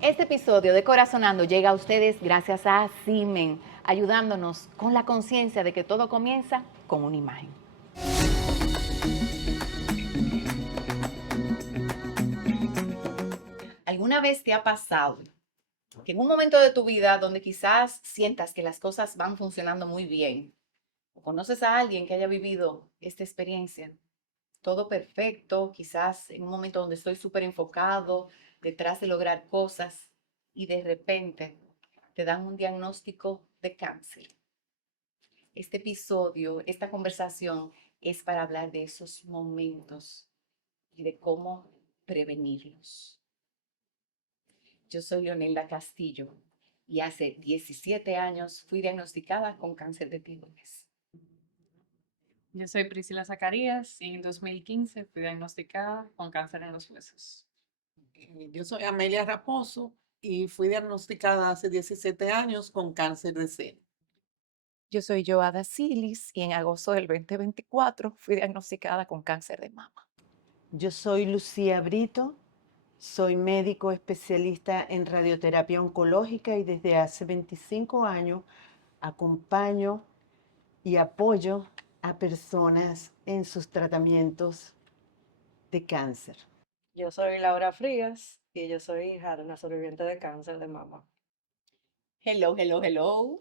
Este episodio de Corazonando llega a ustedes gracias a Simen, ayudándonos con la conciencia de que todo comienza con una imagen. ¿Alguna vez te ha pasado que en un momento de tu vida donde quizás sientas que las cosas van funcionando muy bien, o conoces a alguien que haya vivido esta experiencia, todo perfecto, quizás en un momento donde estoy súper enfocado, detrás de lograr cosas, y de repente te dan un diagnóstico de cáncer? Este episodio, esta conversación es para hablar de esos momentos y de cómo prevenirlos. Yo soy Leonelda Castillo y hace 17 años fui diagnosticada con cáncer de tiroides. Yo soy Priscila Zacarías y en 2015 fui diagnosticada con cáncer en los huesos. Yo soy Amelia Raposo y fui diagnosticada hace 17 años con cáncer de seno. Yo soy Joada Silis y en agosto del 2024 fui diagnosticada con cáncer de mama. Yo soy Lucía Brito, soy médico especialista en radioterapia oncológica y desde hace 25 años acompaño y apoyo a personas en sus tratamientos de cáncer. Yo soy Laura Frías y yo soy hija de una sobreviviente de cáncer de mama. Hello, hello, hello.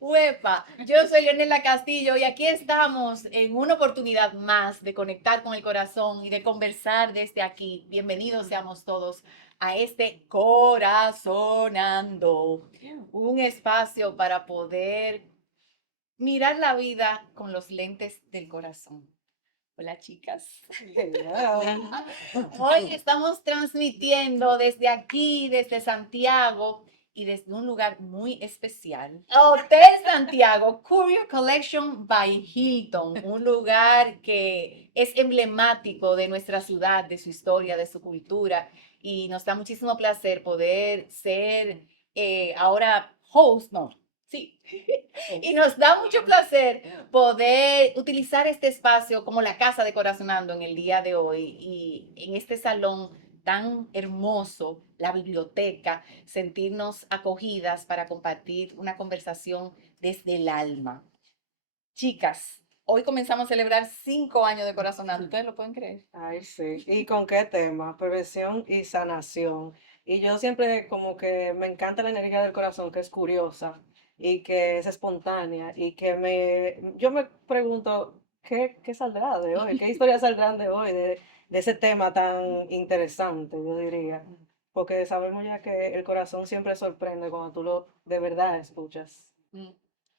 Uepa, yo soy Leonela Castillo y aquí estamos en una oportunidad más de conectar con el corazón y de conversar desde aquí. Bienvenidos seamos todos a este Corazonando, un espacio para poder mirar la vida con los lentes del corazón. Hola, chicas. Hoy estamos transmitiendo desde aquí, desde Santiago y desde un lugar muy especial. Hotel Santiago, Courier Collection by Hilton, un lugar que es emblemático de nuestra ciudad, de su historia, de su cultura. Y nos da muchísimo placer poder ser ahora host, no, sí. Y nos da mucho placer poder utilizar este espacio como la casa de Corazonando en el día de hoy y en este salón tan hermoso, la biblioteca, sentirnos acogidas para compartir una conversación desde el alma. Chicas, hoy comenzamos a celebrar 5 años de Corazonando. ¿Ustedes lo pueden creer? Ay, sí. ¿Y con qué tema? Prevención y sanación. Y yo siempre como que me encanta la energía del corazón, que es curiosa y que es espontánea y que yo me pregunto, ¿qué saldrá de hoy? ¿Qué historias saldrán de hoy de ese tema tan interesante, yo diría? Porque sabemos ya que el corazón siempre sorprende cuando tú lo de verdad escuchas. Mm.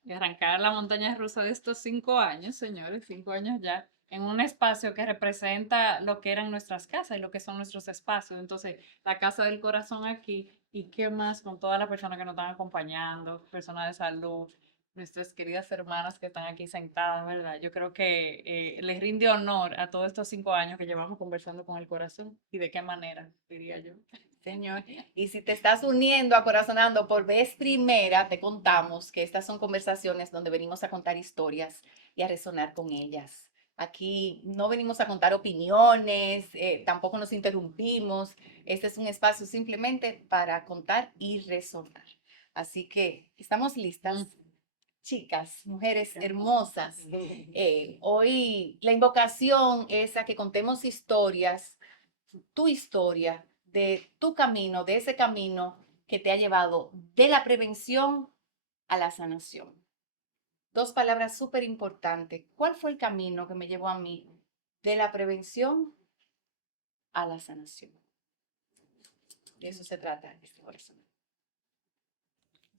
Y arrancar la montaña rusa de estos 5 años, señores, 5 años ya, en un espacio que representa lo que eran nuestras casas y lo que son nuestros espacios. Entonces, la casa del corazón aquí, y qué más con todas las personas que nos están acompañando, personas de salud, nuestras queridas hermanas que están aquí sentadas, ¿verdad? Yo creo que les rinde honor a todos estos 5 años que llevamos conversando con el corazón. ¿Y de qué manera, diría yo? Señor, y si te estás uniendo a Corazonando por vez primera, te contamos que estas son conversaciones donde venimos a contar historias y a resonar con ellas. Aquí no venimos a contar opiniones, tampoco nos interrumpimos. Este es un espacio simplemente para contar y resonar. Así que estamos listas, chicas, mujeres hermosas. Hoy la invocación es a que contemos historias, tu historia, de tu camino, de ese camino que te ha llevado de la prevención a la sanación. Dos palabras súper importantes. ¿Cuál fue el camino que me llevó a mí de la prevención a la sanación? De eso se trata este corazón.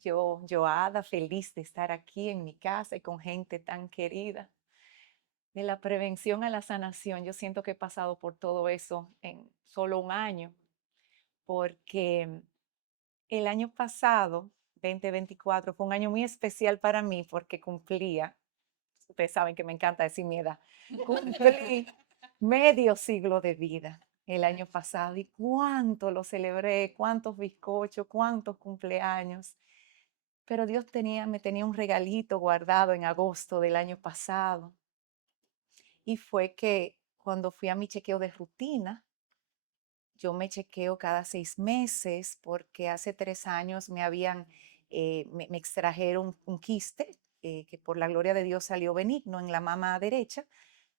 Yo, Joada, feliz de estar aquí en mi casa y con gente tan querida. De la prevención a la sanación, yo siento que he pasado por todo eso en solo un año, porque el año pasado, 2024, fue un año muy especial para mí porque ustedes saben que me encanta decir mi edad, cumplí medio siglo de vida el año pasado y cuánto lo celebré, cuántos bizcochos, cuántos cumpleaños. Pero Dios me tenía un regalito guardado en agosto del año pasado y fue que cuando fui a mi chequeo de rutina, Yo me chequeo cada 6 meses porque hace 3 años me extrajeron un quiste que por la gloria de Dios salió benigno en la mama derecha.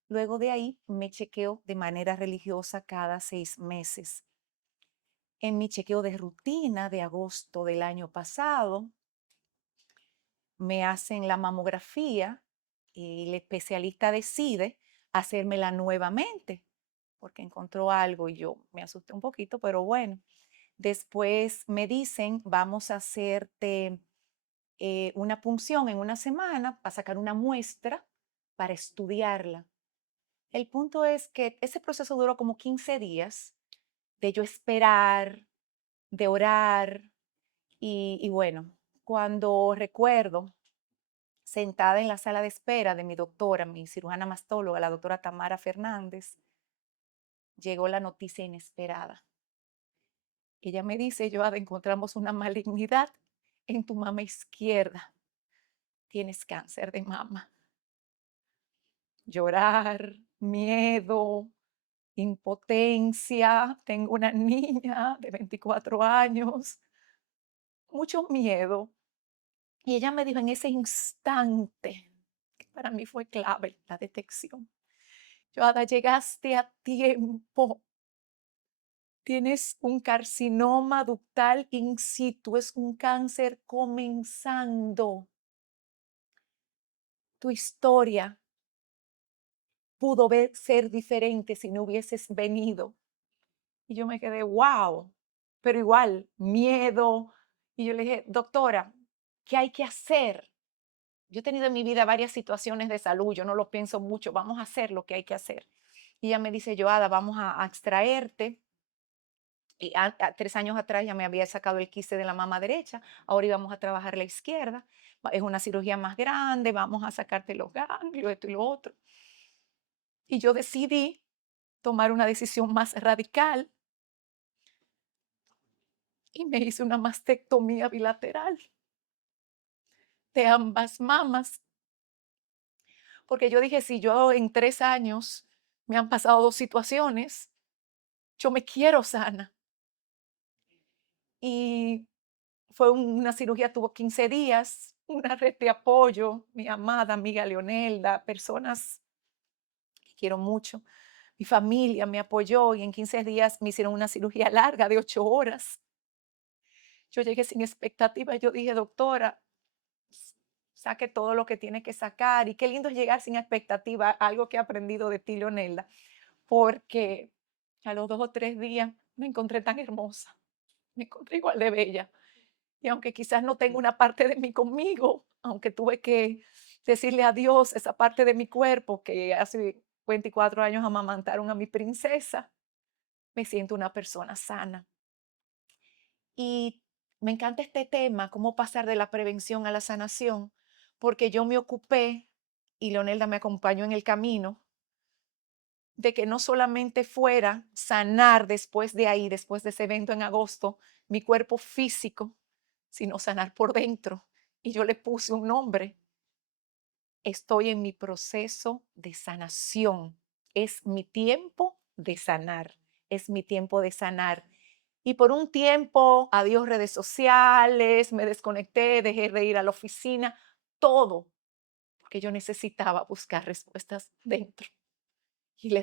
Luego de ahí me chequeo de manera religiosa cada 6 meses. En mi chequeo de rutina de agosto del año pasado, me hacen la mamografía y el especialista decide hacérmela nuevamente porque encontró algo y yo me asusté un poquito, pero bueno. Después me dicen, vamos a hacerte una punción en una semana para sacar una muestra para estudiarla. El punto es que ese proceso duró como 15 días de yo esperar, de orar y bueno, cuando recuerdo sentada en la sala de espera de mi doctora, mi cirujana mastóloga, la doctora Tamara Fernández, llegó la noticia inesperada. Ella me dice, Joada, encontramos una malignidad en tu mama izquierda. Tienes cáncer de mama. Llorar, miedo, impotencia. Tengo una niña de 24 años. Mucho miedo. Y ella me dijo en ese instante, que para mí fue clave la detección. Joada, llegaste a tiempo. Tienes un carcinoma ductal in situ, es un cáncer comenzando. Tu historia pudo ser diferente si no hubieses venido. Y yo me quedé, wow, pero igual, miedo. Y yo le dije, doctora, ¿qué hay que hacer? Yo he tenido en mi vida varias situaciones de salud, yo no lo pienso mucho, vamos a hacer lo que hay que hacer. Y ella me dice, Joada, vamos a extraerte. Y 3 años atrás ya me había sacado el quiste de la mama derecha, ahora íbamos a trabajar la izquierda, es una cirugía más grande, vamos a sacarte los ganglios, esto y lo otro. Y yo decidí tomar una decisión más radical y me hice una mastectomía bilateral de ambas mamas, porque yo dije, si yo en 3 años me han pasado 2 situaciones, yo me quiero sana. Y fue una cirugía, tuvo 15 días, una red de apoyo, mi amada amiga Leonelda, personas que quiero mucho. Mi familia me apoyó y en 15 días me hicieron una cirugía larga de 8 horas. Yo llegué sin expectativa, yo dije, doctora, saque todo lo que tiene que sacar. Y qué lindo es llegar sin expectativa, algo que he aprendido de ti, Leonelda, porque a los 2 o 3 días me encontré tan hermosa, me encontré igual de bella. Y aunque quizás no tenga una parte de mí conmigo, aunque tuve que decirle adiós esa parte de mi cuerpo que hace 24 años amamantaron a mi princesa, me siento una persona sana. Y me encanta este tema, cómo pasar de la prevención a la sanación, porque yo me ocupé, y Leonelda me acompañó en el camino, de que no solamente fuera sanar después de ahí, después de ese evento en agosto, mi cuerpo físico, sino sanar por dentro. Y yo le puse un nombre. Estoy en mi proceso de sanación. Es mi tiempo de sanar. Es mi tiempo de sanar. Y por un tiempo, adiós redes sociales, me desconecté, dejé de ir a la oficina, todo, porque yo necesitaba buscar respuestas dentro. Y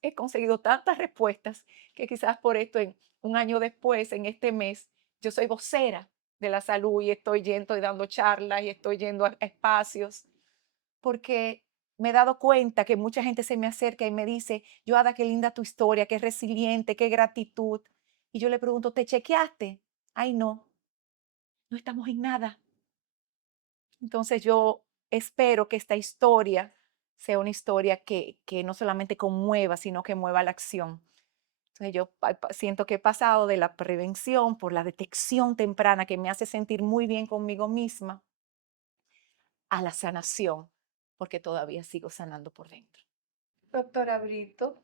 he conseguido tantas respuestas que quizás por esto, en un año después, en este mes, yo soy vocera de la salud y estoy yendo y dando charlas y estoy yendo a espacios, porque me he dado cuenta que mucha gente se me acerca y me dice, Joada, qué linda tu historia, qué resiliente, qué gratitud. Y yo le pregunto, ¿te chequeaste? Ay, no, no estamos en nada. Entonces yo espero que esta historia sea una historia que no solamente conmueva, sino que mueva la acción. Entonces yo siento que he pasado de la prevención por la detección temprana que me hace sentir muy bien conmigo misma a la sanación, porque todavía sigo sanando por dentro. Doctora Brito,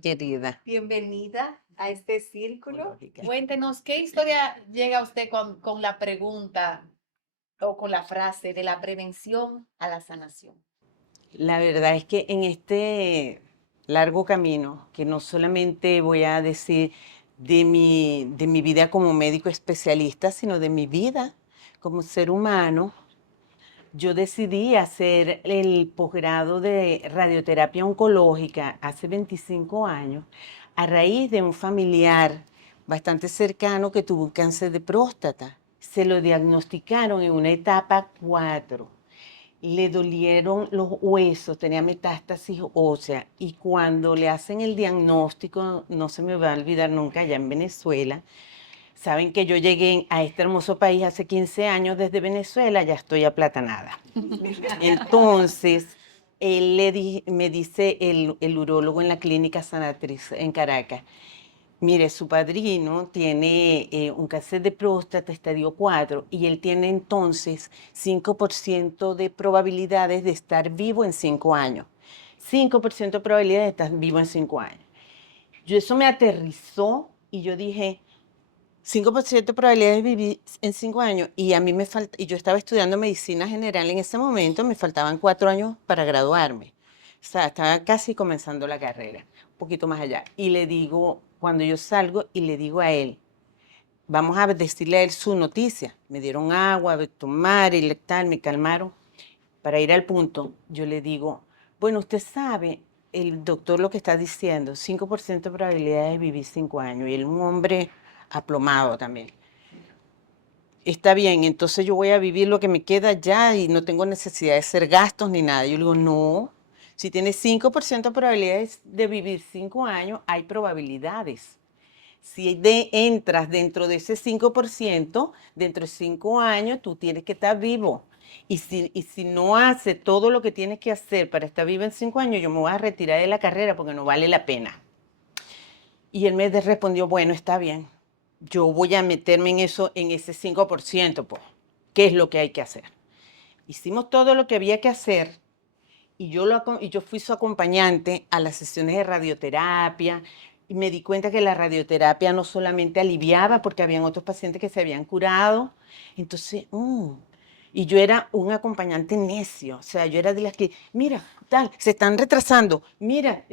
Querida. bienvenida a este círculo. Oncológica. Cuéntenos, ¿qué historia llega usted con la pregunta o con la frase de la prevención a la sanación? La verdad es que en este largo camino, que no solamente voy a decir de mi vida como médico especialista, sino de mi vida como ser humano. Yo decidí hacer el posgrado de radioterapia oncológica hace 25 años a raíz de un familiar bastante cercano que tuvo un cáncer de próstata. Se lo diagnosticaron en una etapa 4. Le dolieron los huesos, tenía metástasis ósea y cuando le hacen el diagnóstico, no se me va a olvidar nunca, allá en Venezuela, saben que yo llegué a este hermoso país hace 15 años desde Venezuela, ya estoy aplatanada. Entonces, me dice el urólogo en la clínica Sanatriz en Caracas, mire, su padrino tiene un cáncer de próstata estadio 4 y él tiene entonces 5% de probabilidades de estar vivo en 5 años. 5% de probabilidades de estar vivo en 5 años. Eso me aterrizó y yo dije, 5% de probabilidades de vivir en 5 años y a mí me falta, y yo estaba estudiando medicina general en ese momento, me faltaban 4 años para graduarme. O sea, estaba casi comenzando la carrera, un poquito más allá. Y le digo, cuando yo salgo y le digo a él, vamos a decirle a él su noticia. Me dieron agua de tomar y tal, me calmaron. Para ir al punto, yo le digo, bueno, usted sabe, el doctor lo que está diciendo, 5% de probabilidad de vivir 5 años. Y él un hombre aplomado también. Está bien, entonces yo voy a vivir lo que me queda ya y no tengo necesidad de hacer gastos ni nada. Yo le digo, no, si tienes 5% de probabilidades de vivir 5 años, hay probabilidades. Si entras dentro de ese 5%, dentro de 5 años tú tienes que estar vivo. Y si no haces todo lo que tienes que hacer para estar vivo en 5 años, yo me voy a retirar de la carrera porque no vale la pena. Y él me respondió, bueno, está bien, yo voy a meterme en eso, en ese 5%, pues, ¿qué es lo que hay que hacer? Hicimos todo lo que había que hacer y yo fui su acompañante a las sesiones de radioterapia y me di cuenta que la radioterapia no solamente aliviaba, porque habían otros pacientes que se habían curado, entonces, y yo era un acompañante necio, o sea, yo era de las que, mira, tal, se están retrasando, mira,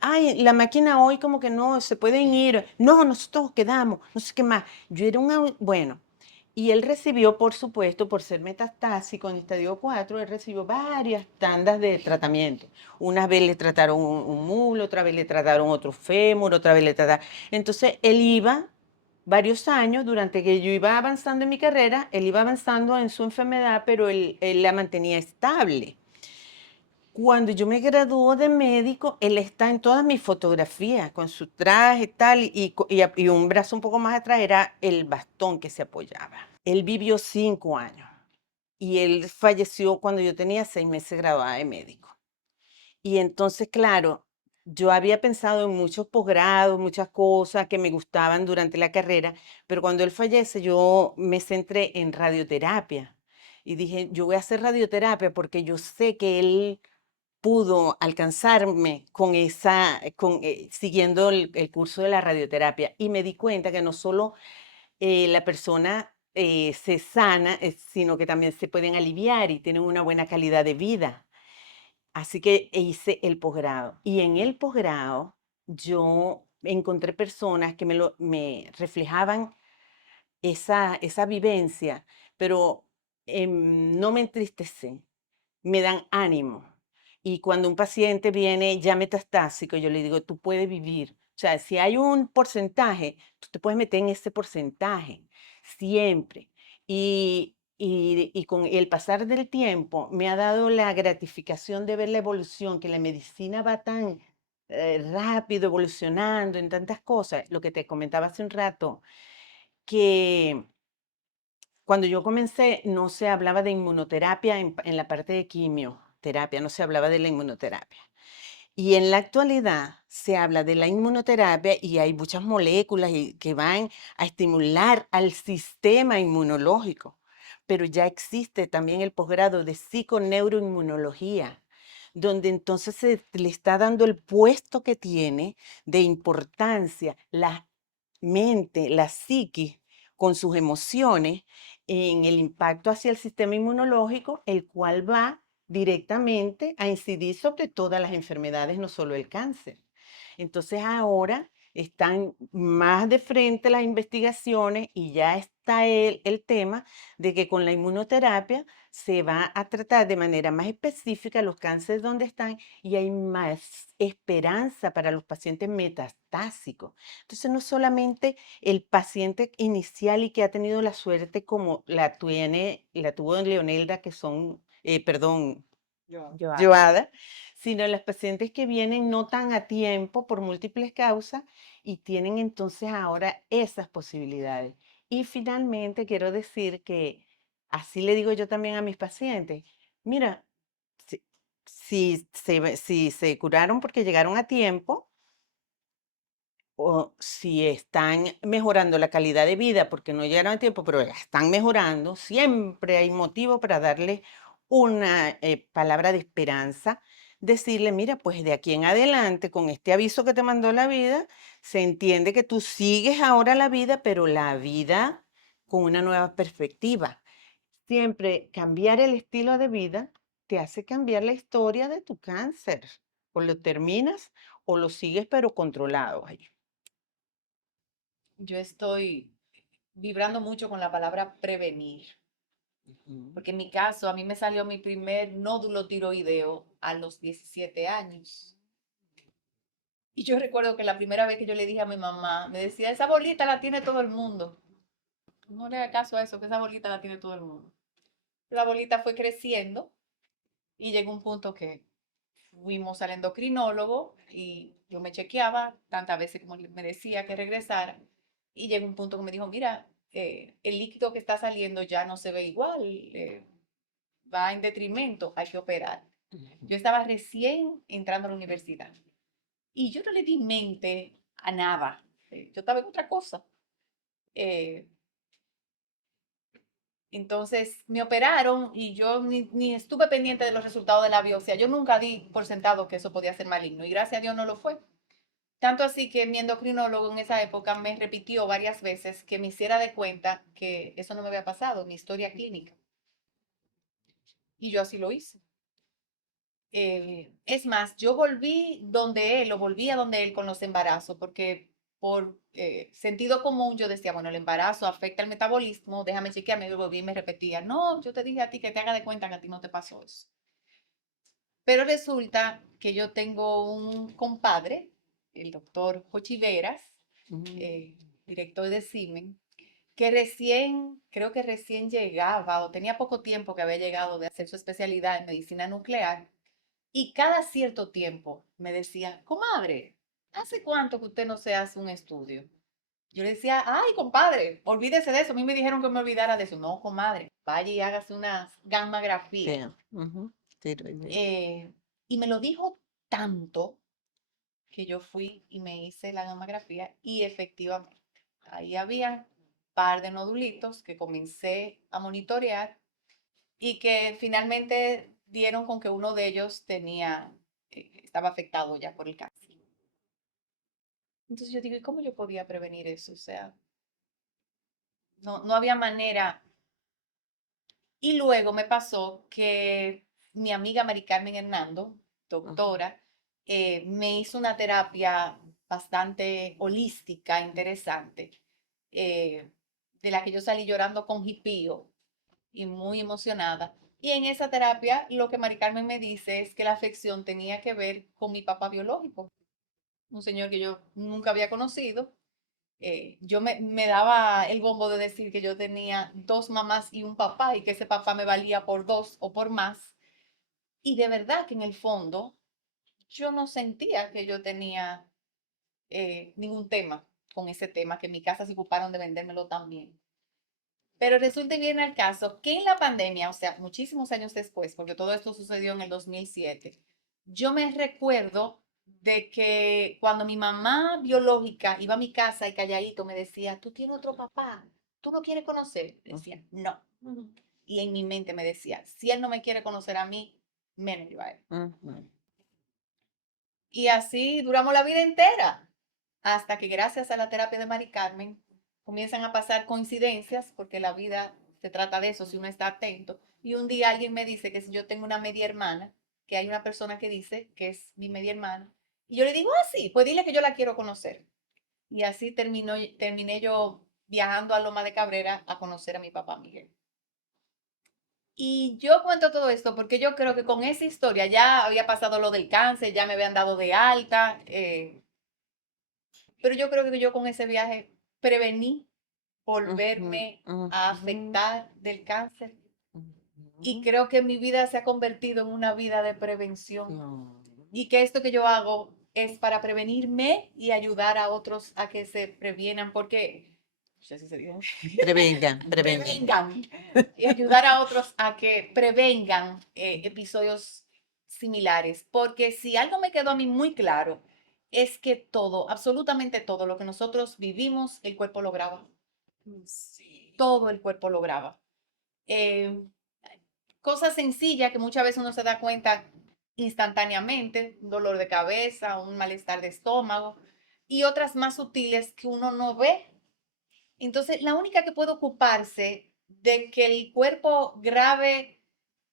ay, la máquina hoy como que no, se pueden ir, no, nosotros quedamos, no sé qué más. Yo era bueno, y él recibió, por supuesto, por ser metastásico en estadio 4, él recibió varias tandas de tratamiento. Una vez le trataron un mulo, otra vez le trataron otro fémur, otra vez le trataron. Entonces, él iba varios años, durante que yo iba avanzando en mi carrera, él iba avanzando en su enfermedad, pero él la mantenía estable. Cuando yo me graduó de médico, él está en todas mis fotografías, con su traje tal, y un brazo un poco más atrás era el bastón que se apoyaba. Él vivió 5 años y él falleció cuando yo tenía 6 meses graduada de médico. Y entonces, claro, yo había pensado en muchos posgrados, muchas cosas que me gustaban durante la carrera, pero cuando él fallece yo me centré en radioterapia y dije, yo voy a hacer radioterapia porque yo sé que él pudo alcanzarme siguiendo el curso de la radioterapia y me di cuenta que no solo la persona se sana, sino que también se pueden aliviar y tienen una buena calidad de vida. Así que hice el posgrado. Y en el posgrado yo encontré personas que me reflejaban esa vivencia, pero no me entristecen, me dan ánimo. Y cuando un paciente viene ya metastásico, yo le digo, tú puedes vivir. O sea, si hay un porcentaje, tú te puedes meter en ese porcentaje, siempre. Y con el pasar del tiempo me ha dado la gratificación de ver la evolución, que la medicina va tan rápido evolucionando en tantas cosas. Lo que te comentaba hace un rato, que cuando yo comencé, no se hablaba de inmunoterapia en la parte de quimioterapia, no se hablaba de la inmunoterapia. Y en la actualidad se habla de la inmunoterapia y hay muchas moléculas que van a estimular al sistema inmunológico. Pero ya existe también el posgrado de psiconeuroinmunología, donde entonces se le está dando el puesto que tiene de importancia la mente, la psiquis, con sus emociones, en el impacto hacia el sistema inmunológico, el cual va directamente a incidir sobre todas las enfermedades, no solo el cáncer. Entonces ahora están más de frente las investigaciones y ya está el tema de que con la inmunoterapia se va a tratar de manera más específica los cánceres donde están y hay más esperanza para los pacientes metastásicos. Entonces no solamente el paciente inicial y que ha tenido la suerte como la tuvo Leonelda, que son, perdón, Yo. Joada, sino las pacientes que vienen no tan a tiempo por múltiples causas y tienen entonces ahora esas posibilidades. Y finalmente quiero decir que así le digo yo también a mis pacientes, mira, si, si se curaron porque llegaron a tiempo, o si están mejorando la calidad de vida porque no llegaron a tiempo, pero la están mejorando, siempre hay motivo para darle una palabra de esperanza, decirle, mira, pues de aquí en adelante, con este aviso que te mandó la vida, se entiende que tú sigues ahora la vida, pero la vida con una nueva perspectiva. Siempre cambiar el estilo de vida te hace cambiar la historia de tu cáncer. O lo terminas o lo sigues, pero controlado. Yo estoy vibrando mucho con la palabra prevenir, Ujú. porque en mi caso a mí me salió mi primer nódulo tiroideo a los 17 años. Y yo recuerdo que la primera vez que yo le dije a mi mamá, me decía, esa bolita la tiene todo el mundo. No le haga caso a eso, que esa bolita la tiene todo el mundo. La bolita fue creciendo y llegó un punto que fuimos al endocrinólogo y yo me chequeaba tantas veces como me decía que regresara. Y llegó un punto que me dijo, mira, el líquido que está saliendo ya no se ve igual, va en detrimento, hay que operar. Yo estaba recién entrando a la universidad y yo no le di mente a nada. Yo estaba en otra cosa. Eh, entonces me operaron y yo ni estuve pendiente de los resultados de la biopsia. Yo nunca di por sentado que eso podía ser maligno y gracias a Dios no lo fue. Tanto así que mi endocrinólogo en esa época me repitió varias veces que me hiciera de cuenta que eso no me había pasado, mi historia clínica. Y yo así lo hice. Es más, yo volví donde él, o volví a donde él con los embarazos, porque por sentido común yo decía, bueno, el embarazo afecta el metabolismo, déjame chequearme, y volví y me repetía, no, yo te dije a ti que te haga de cuenta que a ti no te pasó eso. Pero resulta que yo tengo un compadre, el doctor Jochi Veras, eh, director de Siemens, que recién, creo que recién llegaba o tenía poco tiempo que había llegado de hacer su especialidad en medicina nuclear y cada cierto tiempo me decía, comadre, ¿hace cuánto que usted no se hace un estudio? Yo le decía, ay, compadre, olvídese de eso. A mí me dijeron que me olvidara de eso. No, comadre, vaya y hágase una Sí, gammagrafía. ujú, tiroides. Y me lo dijo tanto que yo fui y me hice la gammagrafía y efectivamente ahí había un par de nodulitos que comencé a monitorear y que finalmente dieron con que uno de ellos estaba afectado ya por el cáncer. Entonces yo digo, ¿y cómo yo podía prevenir eso? O sea, no había manera. Y luego me pasó que mi amiga Mari Carmen Hernando, doctora, me hizo una terapia bastante holística, interesante, eh, de la que yo salí llorando con jipío y muy emocionada. Y en esa terapia lo que Mari Carmen me dice es que la afección tenía que ver con mi papá biológico, un señor que yo nunca había conocido. Yo me daba el bombo de decir que yo tenía dos mamás y un papá y que ese papá me valía por dos o por más. Y de verdad que en el fondo yo no sentía que yo tenía ningún tema con ese tema, que en mi casa se ocuparon de vendérmelo también. Pero resulta y viene al caso que en la pandemia, o sea, muchísimos años después, porque todo esto sucedió en el 2007, yo me recuerdo de que cuando mi mamá biológica iba a mi casa y calladito me decía, tú tienes otro papá, tú no quieres conocer. Decía, no. Y en mi mente me decía, si él no me quiere conocer a mí, menos yo a él. Ujú. Y así duramos la vida entera, hasta que gracias a la terapia de Mari Carmen comienzan a pasar coincidencias, porque la vida se trata de eso, si uno está atento. Y un día alguien me dice que si yo tengo una media hermana, que hay una persona que dice que es mi media hermana. Y yo le digo, ah, sí, pues dile que yo la quiero conocer. Y así terminé yo viajando a Loma de Cabrera a conocer a mi papá Miguel. Y yo cuento todo esto porque yo creo que con esa historia ya había pasado lo del cáncer, ya me habían dado de alta, pero yo creo que yo con ese viaje prevení Ujú, volverme a ujú, afectar del cáncer. Y ujú. creo que mi vida se ha convertido en una vida de prevención. No. Y que esto que yo hago es para prevenirme y ayudar a otros a que se previenan, porque, no sé si se dice, Prevengan, prevengan. prevengan y ayudar a otros a que prevengan episodios similares. Porque si algo me quedó a mí muy claro, es que todo, absolutamente todo lo que nosotros vivimos, el cuerpo lo graba. Todo el cuerpo lo graba. Eh, Cosas sencillas que muchas veces uno se da cuenta instantáneamente, un dolor de cabeza, un malestar de estómago, y otras más sutiles que uno no ve. Entonces, la única que puede ocuparse de que el cuerpo grabe,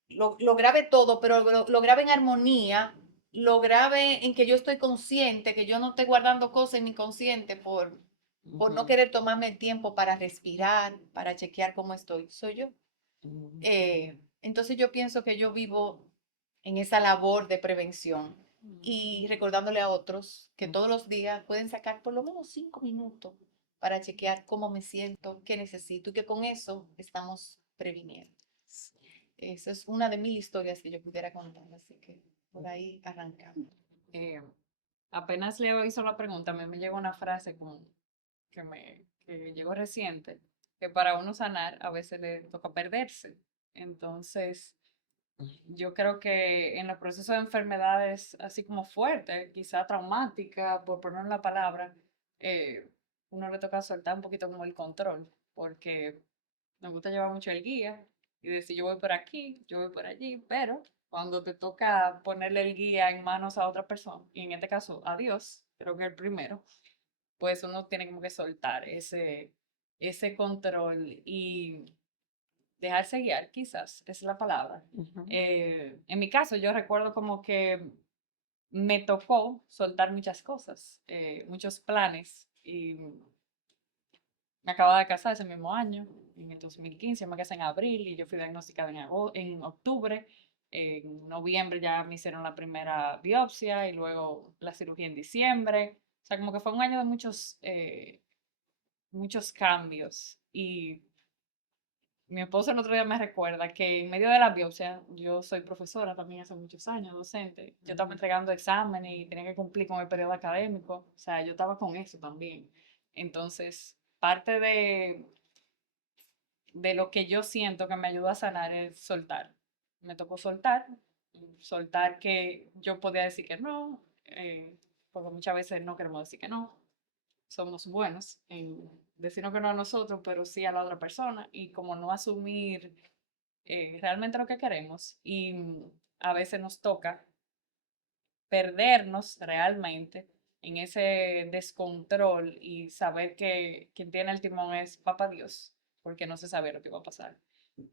lo grabe todo, pero lo grabe en armonía, lo grabe en que yo estoy consciente, que yo no estoy guardando cosas en mi consciente por no Ujú, querer tomarme el tiempo para respirar, para chequear cómo estoy, soy yo. ujú. Entonces yo pienso que yo vivo en esa labor de prevención y recordándole a otros que todos los días pueden sacar por lo menos 5 minutos para chequear cómo me siento, qué necesito y que con eso estamos previniendo. Esa es una de mil historias que yo pudiera contar, así que por ahí arrancamos. Eh, Apenas Leo hizo la pregunta, a mí me llegó una frase que llegó reciente, que para uno sanar a veces le toca perderse. Entonces, yo creo que en los procesos de enfermedades así como fuertes, quizá traumática, por poner la palabra, uno le toca soltar un poquito como el control, porque nos gusta llevar mucho el guía y decir yo voy por aquí, yo voy por allí, pero cuando te toca ponerle el guía en manos a otra persona, y en este caso a Dios, creo que el primero, pues uno tiene como que soltar ese control y dejarse guiar, quizás, es la palabra. Ujú. En mi caso, yo recuerdo como que me tocó soltar muchas cosas, muchos planes, y me acababa de casar ese mismo año, en el 2015, me casé en abril y yo fui diagnosticada en octubre. En noviembre ya me hicieron la primera biopsia y luego la cirugía en diciembre. O sea, como que fue un año de muchos cambios. Y mi esposo el otro día me recuerda que en medio de la biopsia, yo soy profesora también hace muchos años, docente, yo estaba entregando exámenes y tenía que cumplir con el periodo académico, o sea, yo estaba con eso también. Entonces, parte de lo que yo siento que me ayuda a sanar es soltar. Me tocó soltar que yo podía decir que no, porque muchas veces no queremos decir que no, somos buenos en decirnos que no a nosotros, pero sí a la otra persona, y como no asumir realmente lo que queremos, y a veces nos toca perdernos realmente en ese descontrol y saber que quien tiene el timón es Papá Dios, porque no se sabe lo que va a pasar.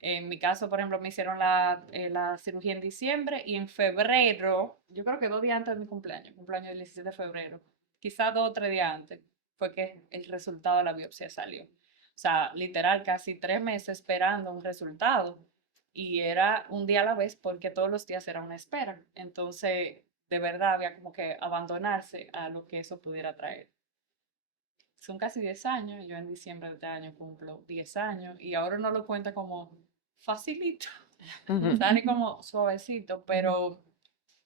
En mi caso, por ejemplo, me hicieron la cirugía en diciembre y en febrero, yo creo que 2 días antes de mi cumpleaños del 17 de febrero, quizás 2 o 3 días antes, fue que el resultado de la biopsia salió. O sea, literal, casi 3 meses esperando un resultado y era un día a la vez porque todos los días era una espera. Entonces, de verdad, había como que abandonarse a lo que eso pudiera traer. Son casi 10 años, yo en diciembre de este año cumplo 10 años y ahora uno lo cuenta como facilito, sale como suavecito, pero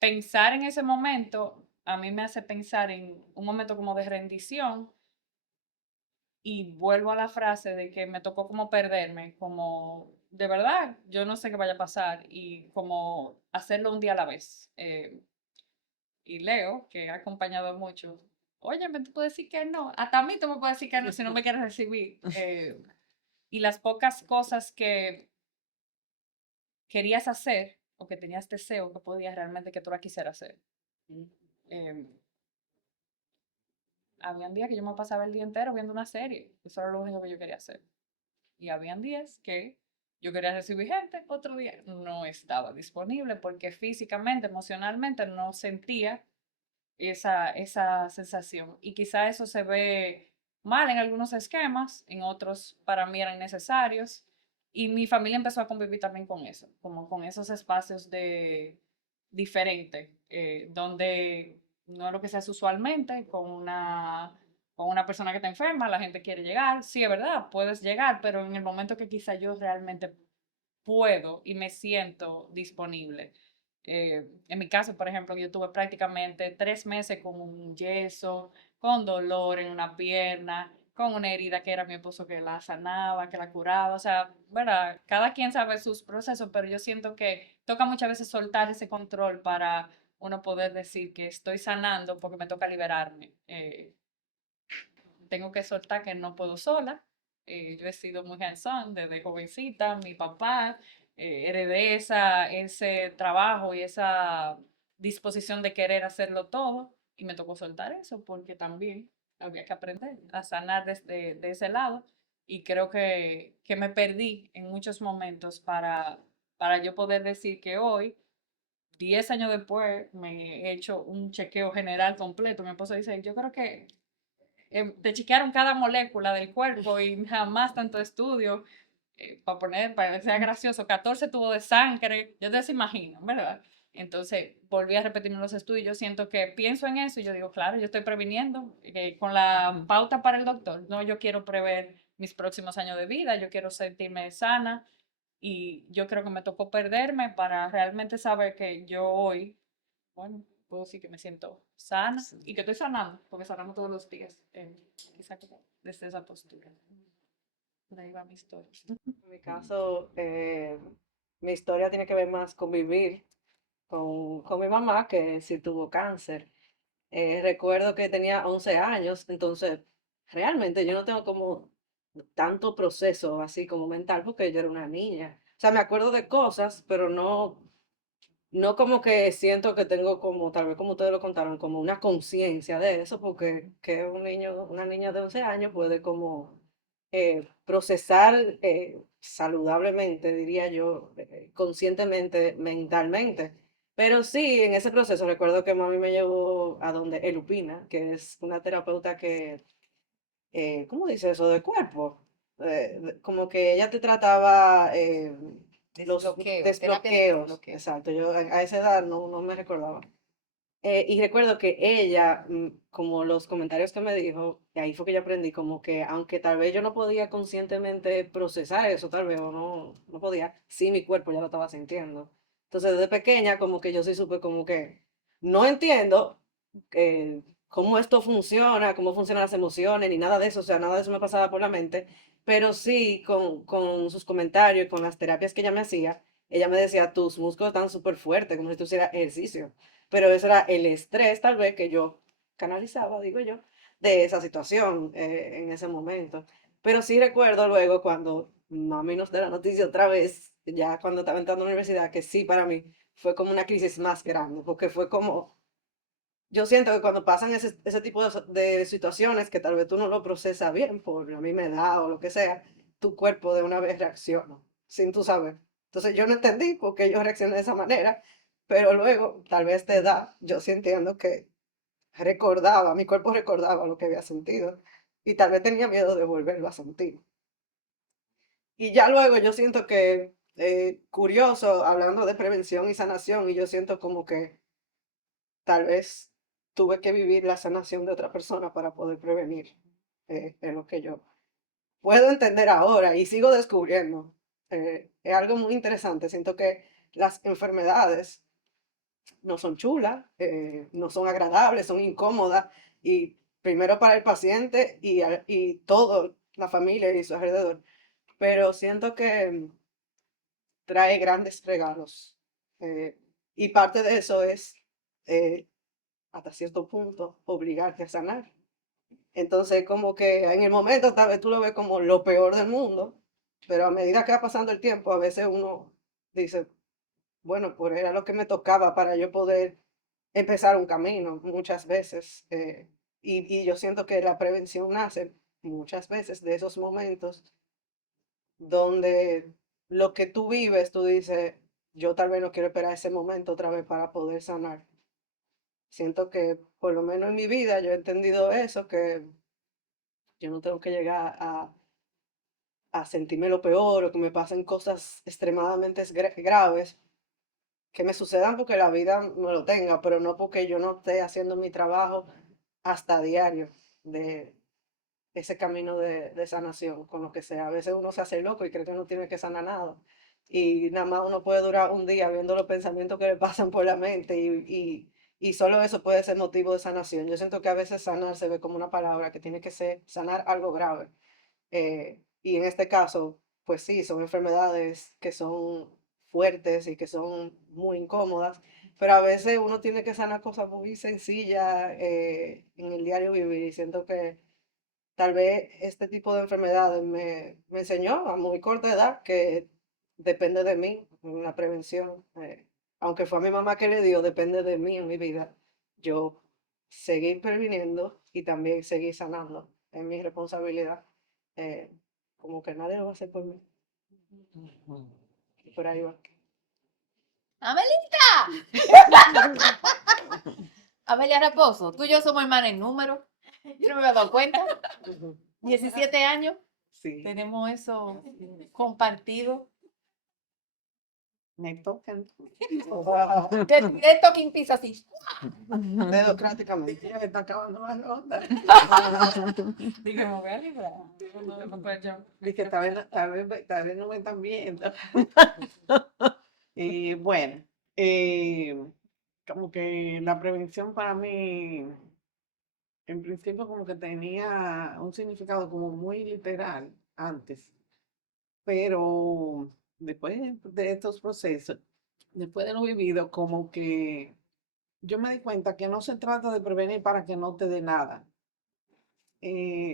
pensar en ese momento a mí me hace pensar en un momento como de rendición y vuelvo a la frase de que me tocó como perderme, como de verdad, yo no sé qué vaya a pasar y como hacerlo un día a la vez. Y Leo, que ha acompañado mucho, oye, me tú puedes decir que no, hasta a mí tú me puedes decir que no si no me quieres recibir. Y las pocas cosas que querías hacer o que tenías deseo que podías realmente que tú la quisieras hacer. Eh, Habían días que yo me pasaba el día entero viendo una serie, eso era lo único que yo quería hacer. Y habían días que Yo quería recibir gente, otro día no estaba disponible porque físicamente, emocionalmente no sentía esa sensación. Y quizá eso se ve mal en algunos esquemas, en otros para mí eran necesarios. Y mi familia empezó a convivir también con eso, como con esos espacios de diferentes, donde no es lo que se hace usualmente, con una persona que está enferma, la gente quiere llegar. Sí, es verdad, puedes llegar, pero en el momento que quizá yo realmente puedo y me siento disponible. En mi caso, por ejemplo, yo tuve prácticamente 3 meses con un yeso, con dolor en una pierna, con una herida que era mi esposo que la sanaba, que la curaba. O sea, ¿verdad? Cada quien sabe sus procesos, pero yo siento que toca muchas veces soltar ese control para uno poder decir que estoy sanando porque me toca liberarme. Tengo que soltar que no puedo sola. Yo he sido muy hands-on desde jovencita, mi papá, heredé ese trabajo y esa disposición de querer hacerlo todo y me tocó soltar eso porque también había que aprender a sanar desde de ese lado y creo que me perdí en muchos momentos para yo poder decir que hoy, 10 años después, me he hecho un chequeo general completo. Mi esposo dice, yo creo que te chequearon cada molécula del cuerpo y jamás tanto estudio, para que sea gracioso, 14 tubos de sangre, yo te imagino, ¿verdad? Entonces volví a repetirme los estudios, yo siento que pienso en eso y yo digo, claro, yo estoy previniendo con la pauta para el doctor, no, yo quiero prever mis próximos años de vida, yo quiero sentirme sana y yo creo que me tocó perderme para realmente saber que yo hoy, bueno, puedo decir que me siento sana y que estoy sanando, porque sanamos todos los días, quizá como desde esa postura. Por ahí va mi historia. En mi caso, mi historia tiene que ver más con vivir con mi mamá, que sí tuvo cáncer. Recuerdo que tenía 11 años, entonces realmente yo no tengo como tanto proceso así como mental porque yo era una niña. O sea, me acuerdo de cosas, pero no como que siento que tengo como, tal vez como ustedes lo contaron, como una conciencia de eso, porque que un niño, una niña de 11 años puede como procesar saludablemente, diría yo, conscientemente, mentalmente. Pero sí, en ese proceso recuerdo que mami me llevó a donde Elupina, que es una terapeuta que, ¿cómo dice eso? De cuerpo. Como que ella te trataba los Desbloqueo, terapia de desbloqueos. desbloqueo. Exacto, yo a esa edad no me recordaba. Y recuerdo que ella, como los comentarios que me dijo, y ahí fue que yo aprendí, como que aunque tal vez yo no podía conscientemente procesar eso, tal vez, o no podía, sí mi cuerpo ya lo estaba sintiendo. Entonces, desde pequeña, como que yo sí supe como que no entiendo cómo esto funciona, cómo funcionan las emociones, ni nada de eso, o sea, nada de eso me pasaba por la mente, pero sí con sus comentarios y con las terapias que ella me hacía, ella me decía, tus músculos están súper fuertes, como si tú hicieras ejercicio, pero eso era el estrés tal vez que yo canalizaba, digo yo, de esa situación en ese momento. Pero sí recuerdo luego cuando mami nos da la noticia otra vez, ya cuando estaba entrando a la universidad, que sí para mí fue como una crisis más grande, porque fue como, yo siento que cuando pasan ese tipo de situaciones que tal vez tú no lo procesas bien por la misma edad o lo que sea, tu cuerpo de una vez reacciona, sin tú saber. Entonces yo no entendí por qué yo reaccioné de esa manera, pero luego, tal vez de edad, yo sí entiendo que recordaba, mi cuerpo recordaba lo que había sentido y tal vez tenía miedo de volverlo a sentir. Y ya luego yo siento que, curioso, hablando de prevención y sanación, y yo siento como que tal vez tuve que vivir la sanación de otra persona para poder prevenir en lo que yo puedo entender ahora y sigo descubriendo. Es algo muy interesante. Siento que las enfermedades no son chulas, no son agradables, son incómodas y primero para el paciente y toda la familia y su alrededor. Pero siento que trae grandes regalos y parte de eso es eh, hasta cierto punto obligarte a sanar. Entonces, como que en el momento tal vez tú lo ves como lo peor del mundo, pero a medida que va pasando el tiempo, a veces uno dice, bueno, pues era lo que me tocaba para yo poder empezar un camino muchas veces. Y yo siento que la prevención nace muchas veces de esos momentos donde lo que tú vives, tú dices, yo tal vez no quiero esperar ese momento otra vez para poder sanar. Siento que por lo menos en mi vida yo he entendido eso, que yo no tengo que llegar a sentirme lo peor o que me pasen cosas extremadamente graves, que me sucedan porque la vida me lo tenga, pero no porque yo no esté haciendo mi trabajo hasta diario de ese camino de sanación, con lo que sea. A veces uno se hace loco y cree que no tiene que sanar nada. Y nada más uno puede durar un día viendo los pensamientos que le pasan por la mente y solo eso puede ser motivo de sanación. Yo siento que a veces sanar se ve como una palabra que tiene que ser sanar algo grave. Y en este caso, pues sí, son enfermedades que son fuertes y que son muy incómodas, pero a veces uno tiene que sanar cosas muy sencillas en el diario vivir y siento que tal vez este tipo de enfermedades me enseñó a muy corta edad que depende de mí en la prevención. Aunque fue a mi mamá que le dio, depende de mí en mi vida. Yo seguir previniendo y también seguir sanando. Es mi responsabilidad. Eh, como que nadie lo va a hacer por mí. Y por ahí va. ¡Amelita! Amelia Raposo, tú y yo somos hermanas en número. Yo no me había dado cuenta. 17 años, Sí, tenemos eso compartido. me tocan. Directo King Pizza así. Democráticamente. Ya me está acabando la ronda. Dije, me voy a librar. Dije, tal vez no me están viendo. Y bueno, como que la prevención para mí, en principio como que tenía un significado como muy literal antes, pero después de estos procesos, después de lo vivido, como que yo me di cuenta que no se trata de prevenir para que no te dé nada.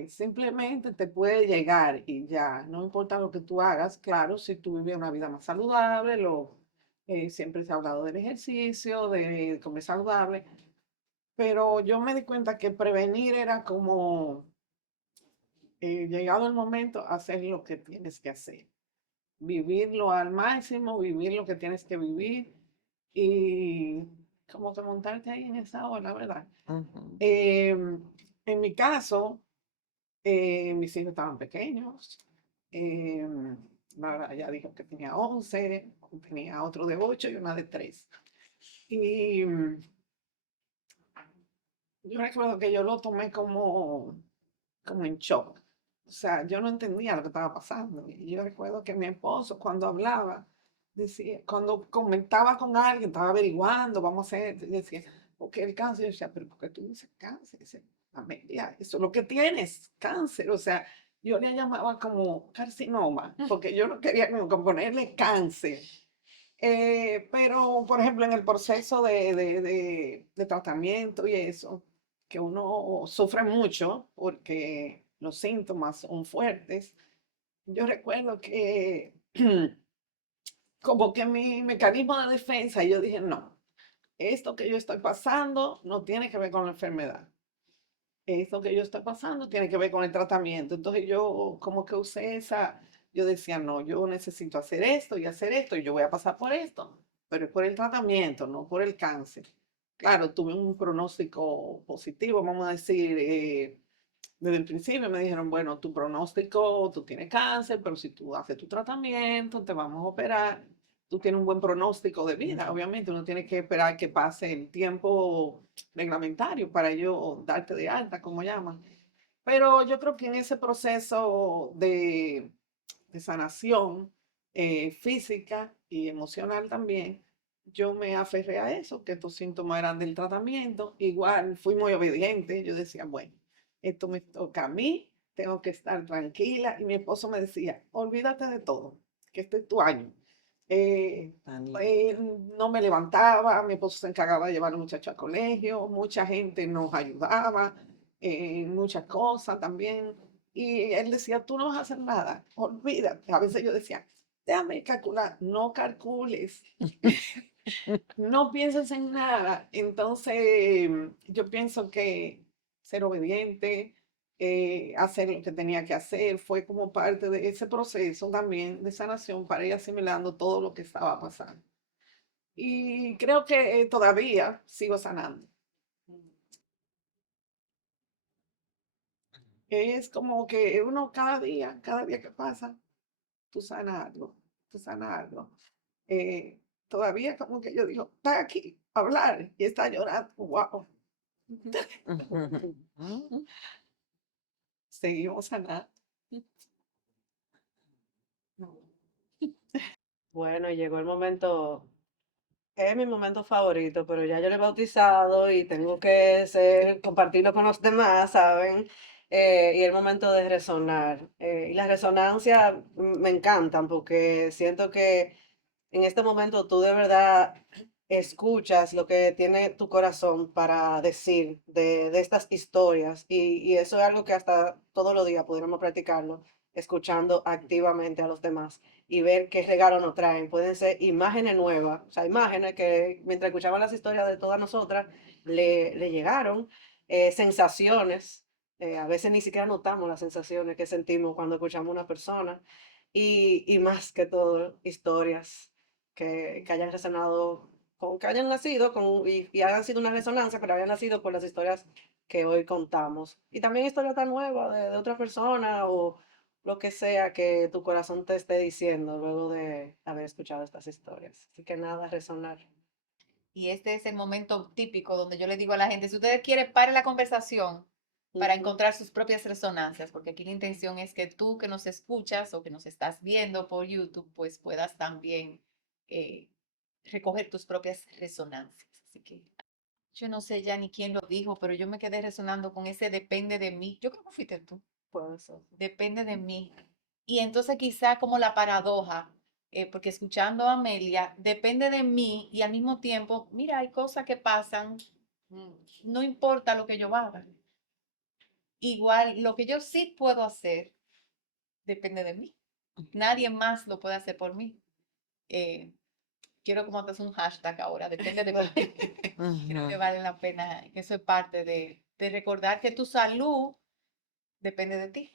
Simplemente te puede llegar y ya, no importa lo que tú hagas, claro, si tú vives una vida más saludable, siempre se ha hablado del ejercicio, de comer saludable, pero yo me di cuenta que prevenir era como, llegado el momento, hacer lo que tienes que hacer, vivirlo al máximo, vivir lo que tienes que vivir y como que montarte ahí en esa ola, ¿verdad? En mi caso, mis hijos estaban pequeños. Laura ya dijo que tenía 11, tenía otro de 8 y una de 3. Y yo recuerdo que yo lo tomé como en shock. O sea, yo no entendía lo que estaba pasando. Y yo recuerdo que mi esposo, cuando hablaba, decía, cuando comentaba con alguien, estaba averiguando, vamos a hacer, decía, ¿por qué el cáncer? Yo decía, pero ¿por qué tú dices cáncer? Dice, Amelia, eso es lo que tienes, cáncer. O sea, yo le llamaba como carcinoma, porque yo no quería como ponerle cáncer. Pero, por ejemplo, en el proceso de tratamiento y eso, que uno sufre mucho porque los síntomas son fuertes, yo recuerdo que como que mi mecanismo de defensa, yo dije, no, esto que yo estoy pasando no tiene que ver con la enfermedad. Esto que yo estoy pasando tiene que ver con el tratamiento. Entonces yo como que usé yo decía, no, yo necesito hacer esto y yo voy a pasar por esto, pero es por el tratamiento, no por el cáncer. Claro, tuve un pronóstico positivo, vamos a decir, desde el principio me dijeron, bueno, tu pronóstico, tú tienes cáncer, pero si tú haces tu tratamiento, te vamos a operar, tú tienes un buen pronóstico de vida. Obviamente uno tiene que esperar que pase el tiempo reglamentario para ello darte de alta, como llaman. Pero yo creo que en ese proceso de sanación física y emocional también, yo me aferré a eso, que estos síntomas eran del tratamiento. Igual fui muy obediente, yo decía, bueno, esto me toca a mí, tengo que estar tranquila. Y mi esposo me decía, olvídate de todo, que este es tu año. No me levantaba, mi esposo se encargaba de llevar a los muchachos al colegio, mucha gente nos ayudaba en muchas cosas también. Y él decía, tú no vas a hacer nada, olvídate. A veces yo decía, déjame calcular, no calcules, no pienses en nada. Entonces, yo pienso que ser obediente, hacer lo que tenía que hacer. Fue como parte de ese proceso también de sanación para ir asimilando todo lo que estaba pasando. Y creo que todavía sigo sanando. Es como que uno cada día que pasa, tú sanas algo, tú sanas algo. Eh, Todavía como que yo digo, está aquí a hablar y está llorando, wow, seguimos sanando. Bueno, llegó el momento, es mi momento favorito, pero ya yo lo he bautizado y tengo que compartirlo con los demás, ¿saben? Y el momento de resonar. Y las resonancias me encantan porque siento que en este momento tú de verdad escuchas lo que tiene tu corazón para decir de estas historias y eso es algo que hasta todos los días podríamos practicarlo, escuchando activamente a los demás y ver qué regalo nos traen. Pueden ser imágenes nuevas, o sea, imágenes que mientras escuchaban las historias de todas nosotras le llegaron, sensaciones. A veces ni siquiera notamos las sensaciones que sentimos cuando escuchamos a una persona y más que todo historias que hayan resonado, que hayan nacido y hayan sido una resonancia, pero hayan nacido por las historias que hoy contamos. Y también historias tan nuevas de otra persona o lo que sea que tu corazón te esté diciendo luego de haber escuchado estas historias. Así que nada, resonar. Y este es el momento típico donde yo le digo a la gente, si ustedes quieren, pare la conversación para Ujú. encontrar sus propias resonancias, porque aquí la intención es que tú que nos escuchas o que nos estás viendo por YouTube, pues puedas también eh, recoger tus propias resonancias. Así que yo no sé ya ni quién lo dijo, pero yo me quedé resonando con ese depende de mí. Yo creo que fuiste tú. Puede ser. Depende de mí. Y entonces quizá como la paradoja, porque escuchando a Amelia, depende de mí y al mismo tiempo, mira, hay cosas que pasan, mm, no importa lo que yo haga. Igual, lo que yo sí puedo hacer depende de mí. Nadie más lo puede hacer por mí. Eh, Quiero como hacer un hashtag ahora, depende de mí. Creo que vale la pena, que eso es parte de recordar que tu salud depende de ti.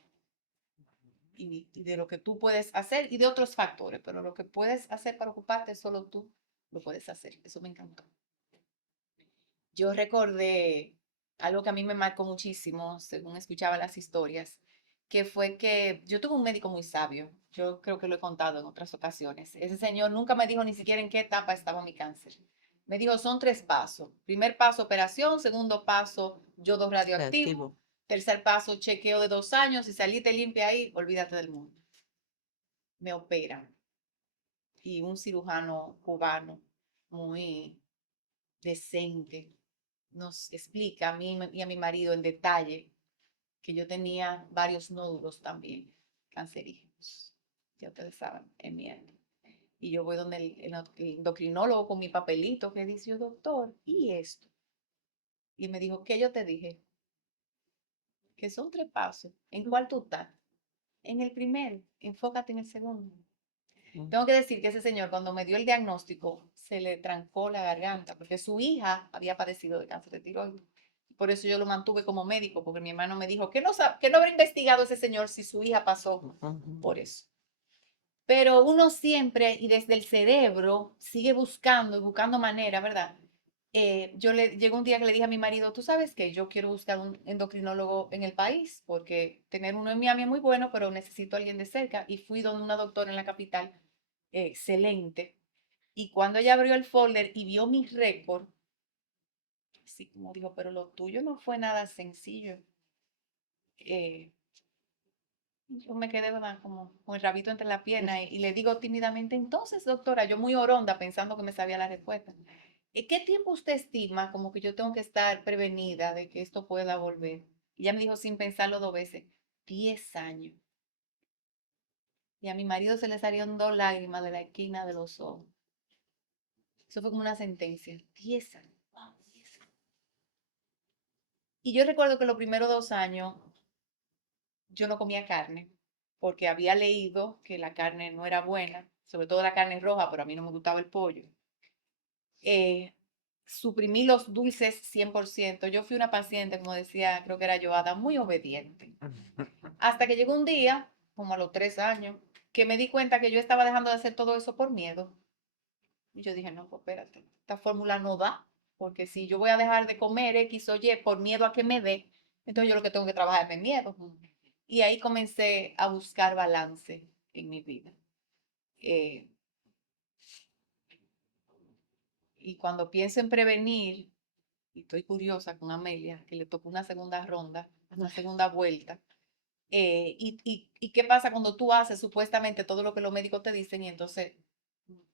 Y de lo que tú puedes hacer y de otros factores, pero lo que puedes hacer para ocuparte solo tú lo puedes hacer. Eso me encantó. Yo recordé algo que a mí me marcó muchísimo, según escuchaba las historias, que fue que yo tuve un médico muy sabio. Yo creo que lo he contado en otras ocasiones. Ese señor nunca me dijo ni siquiera en qué etapa estaba mi cáncer. Me dijo, son 3 pasos. Primer paso, operación. Segundo paso, yodo radioactivo. Tercer paso, chequeo de 2 años. Si saliste limpia ahí, olvídate del mundo. Me operan. Y un cirujano cubano muy decente nos explica a mí y a mi marido en detalle que yo tenía varios nódulos también cancerígenos. Ya ustedes saben, en mi ano. Y yo voy donde el endocrinólogo con mi papelito que dice, doctor, ¿y esto? Y me dijo, ¿qué yo te dije? Que son 3 pasos. ¿En cuál tú estás? En el primero, enfócate en el segundo. Tengo que decir que ese señor, cuando me dio el diagnóstico, se le trancó la garganta, porque su hija había padecido de cáncer de tiroides. Por eso yo lo mantuve como médico, porque mi hermano me dijo que que no habrá investigado ese señor si su hija pasó por eso. Pero uno siempre, y desde el cerebro, sigue buscando y buscando manera, ¿verdad? Llegó un día que le dije a mi marido, tú sabes que yo quiero buscar un endocrinólogo en el país, porque tener uno en Miami es muy bueno, pero necesito a alguien de cerca. Y fui donde una doctora en la capital, excelente. Y cuando ella abrió el folder y vio mi récord, así como dijo, pero lo tuyo no fue nada sencillo. Eh, yo me quedé, ¿verdad? Como con el rabito entre la pierna y le digo tímidamente, entonces, doctora, yo muy oronda pensando que me sabía la respuesta. ¿Qué tiempo usted estima como que yo tengo que estar prevenida de que esto pueda volver? Y ella me dijo sin pensarlo 2 veces, 10 años. Y a mi marido se le salieron 2 lágrimas de la esquina de los ojos. Eso fue como una sentencia. 10 años. Wow, 10 años. Y yo recuerdo que los primeros 2 años yo no comía carne porque había leído que la carne no era buena, sobre todo la carne roja, pero a mí no me gustaba el pollo. Eh, suprimí los dulces 100%. Yo fui una paciente, como decía, creo que era Joada, muy obediente. Hasta que llegó un día, como a los 3 años, que me di cuenta que yo estaba dejando de hacer todo eso por miedo. Y yo dije, no, pues espérate, esta fórmula no da, porque si yo voy a dejar de comer X o Y por miedo a que me dé, entonces yo lo que tengo que trabajar es mi miedo. Y ahí comencé a buscar balance en mi vida. Eh, y cuando pienso en prevenir, y estoy curiosa con Amelia, que le tocó una segunda ronda, una segunda vuelta. ¿Y qué pasa cuando tú haces supuestamente todo lo que los médicos te dicen y entonces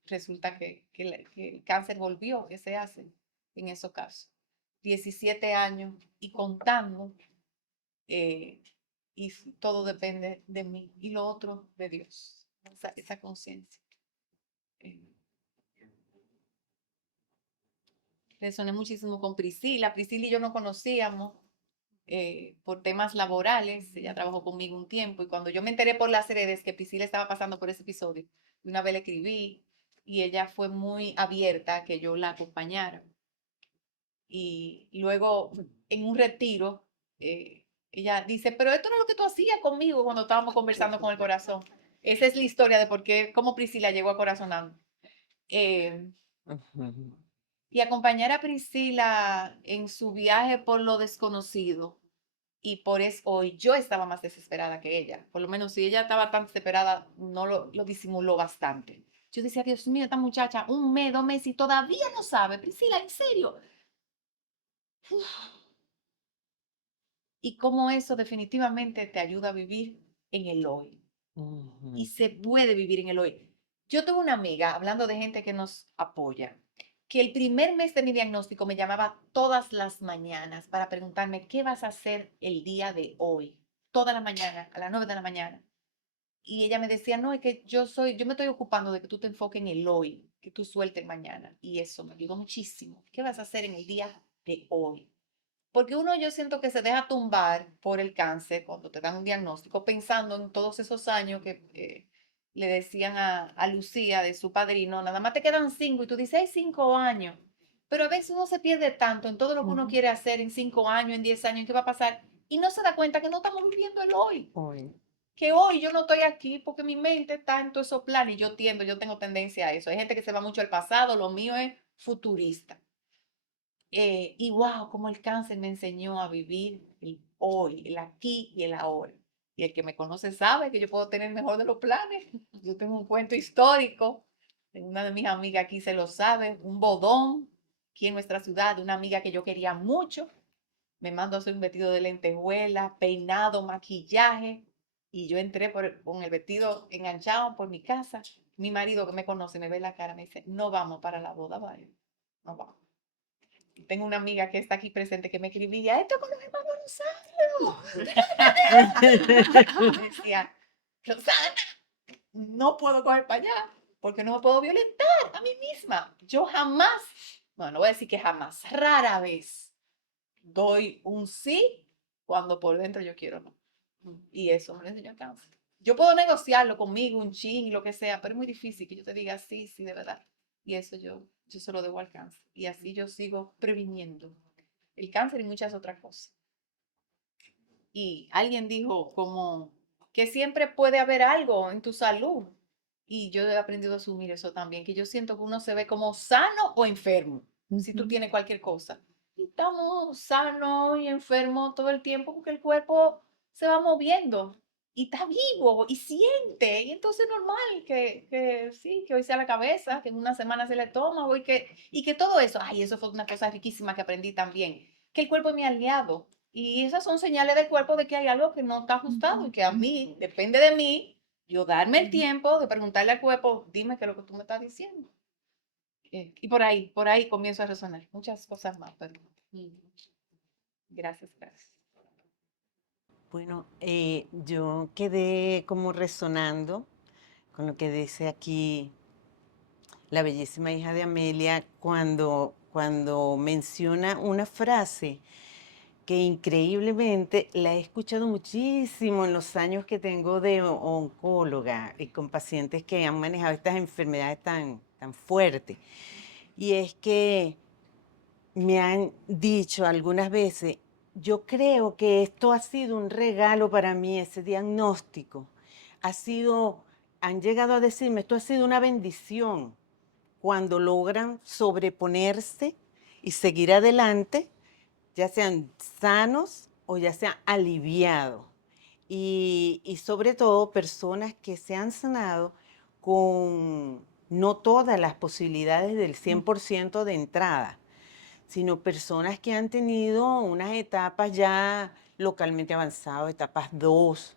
resulta que el cáncer volvió? ¿Qué se hace en esos casos? 17 años y contando, eh, y todo depende de mí y lo otro de Dios, esa conciencia. Eh, Resoné muchísimo con Priscila. Priscila y yo nos conocíamos por temas laborales. Ella trabajó conmigo un tiempo y cuando yo me enteré por las redes que Priscila estaba pasando por ese episodio, una vez le escribí y ella fue muy abierta a que yo la acompañara. Y luego en un retiro, ella dice, pero esto no es lo que tú hacías conmigo cuando estábamos conversando con el corazón. Esa es la historia de por qué, cómo Priscila llegó a Corazonando. Eh, y acompañar a Priscila en su viaje por lo desconocido. Y por eso hoy yo estaba más desesperada que ella. Por lo menos si ella estaba tan desesperada, no lo disimuló bastante. Yo decía, Dios mío, esta muchacha, 1 mes, 2 meses y todavía no sabe. Priscila, en serio. Uf. Y cómo eso definitivamente te ayuda a vivir en el hoy. Y se puede vivir en el hoy. Yo tuve una amiga, hablando de gente que nos apoya, que el primer mes de mi diagnóstico me llamaba todas las mañanas para preguntarme qué vas a hacer el día de hoy, toda la mañana, a las 9 de la mañana. Y ella me decía, no, es que yo me estoy ocupando de que tú te enfoques en el hoy, que tú sueltes mañana. Y eso me ayudó muchísimo. ¿Qué vas a hacer en el día de hoy? Porque uno yo siento que se deja tumbar por el cáncer cuando te dan un diagnóstico, pensando en todos esos años que le decían a Lucía de su padrino, nada más te quedan 5 y tú dices, hay 5 años. Pero a veces uno se pierde tanto en todo lo que uno quiere hacer en 5 años, en 10 años, ¿qué va a pasar? Y no se da cuenta que no estamos viviendo el hoy. Que hoy yo no estoy aquí porque mi mente está en todos esos planes y yo tengo tendencia a eso. Hay gente que se va mucho al pasado, lo mío es futurista. Y wow, como el cáncer me enseñó a vivir el hoy, el aquí y el ahora. Y el que me conoce sabe que yo puedo tener el mejor de los planes. Yo tengo un cuento histórico, una de mis amigas aquí se lo sabe, un bodón aquí en nuestra ciudad, de una amiga que yo quería mucho. Me mandó a hacer un vestido de lentejuela, peinado, maquillaje, y yo entré con el vestido enganchado por mi casa. Mi marido que me conoce, me ve la cara, me dice, no vamos para la boda, vale, no vamos. Tengo una amiga que está aquí presente que me escribía, esto con los hermanos Rosario. Me decía, Rosana, no puedo coger para allá porque no me puedo violentar a mí misma. Yo jamás, bueno, no voy a decir que jamás, rara vez doy un sí cuando por dentro yo quiero no. Y eso me lo enseñó el cáncer. Yo puedo negociarlo conmigo, un chin, lo que sea, pero es muy difícil que yo te diga sí, sí, de verdad. Y eso yo se lo debo al cáncer. Y así yo sigo previniendo el cáncer y muchas otras cosas. Y alguien dijo como que siempre puede haber algo en tu salud. Y yo he aprendido a asumir eso también, que yo siento que uno se ve como sano o enfermo, si tú tienes cualquier cosa. Y estamos sanos y enfermos todo el tiempo porque el cuerpo se va moviendo y está vivo y siente. Y entonces es normal que sí, que hoy sea la cabeza, que en una semana sea el estómago y que todo eso, ay, eso fue una cosa riquísima que aprendí también, que el cuerpo es mi aliado. Y esas son señales del cuerpo de que hay algo que no está ajustado y que a mí, depende de mí, yo darme el tiempo de preguntarle al cuerpo, dime qué es lo que tú me estás diciendo. Y por ahí comienzo a resonar. Muchas cosas más, pero gracias, gracias. Bueno, yo quedé como resonando con lo que dice aquí la bellísima hija de Amelia cuando menciona una frase que increíblemente la he escuchado muchísimo en los años que tengo de oncóloga y con pacientes que han manejado estas enfermedades tan fuertes. Y es que me han dicho algunas veces, yo creo que esto ha sido un regalo para mí, ese diagnóstico. Han llegado a decirme, esto ha sido una bendición cuando logran sobreponerse y seguir adelante, ya sean sanos o ya sean aliviados. Y sobre todo personas que se han sanado con no todas las posibilidades del 100% de entrada, sino personas que han tenido unas etapas ya localmente avanzadas, etapas 2,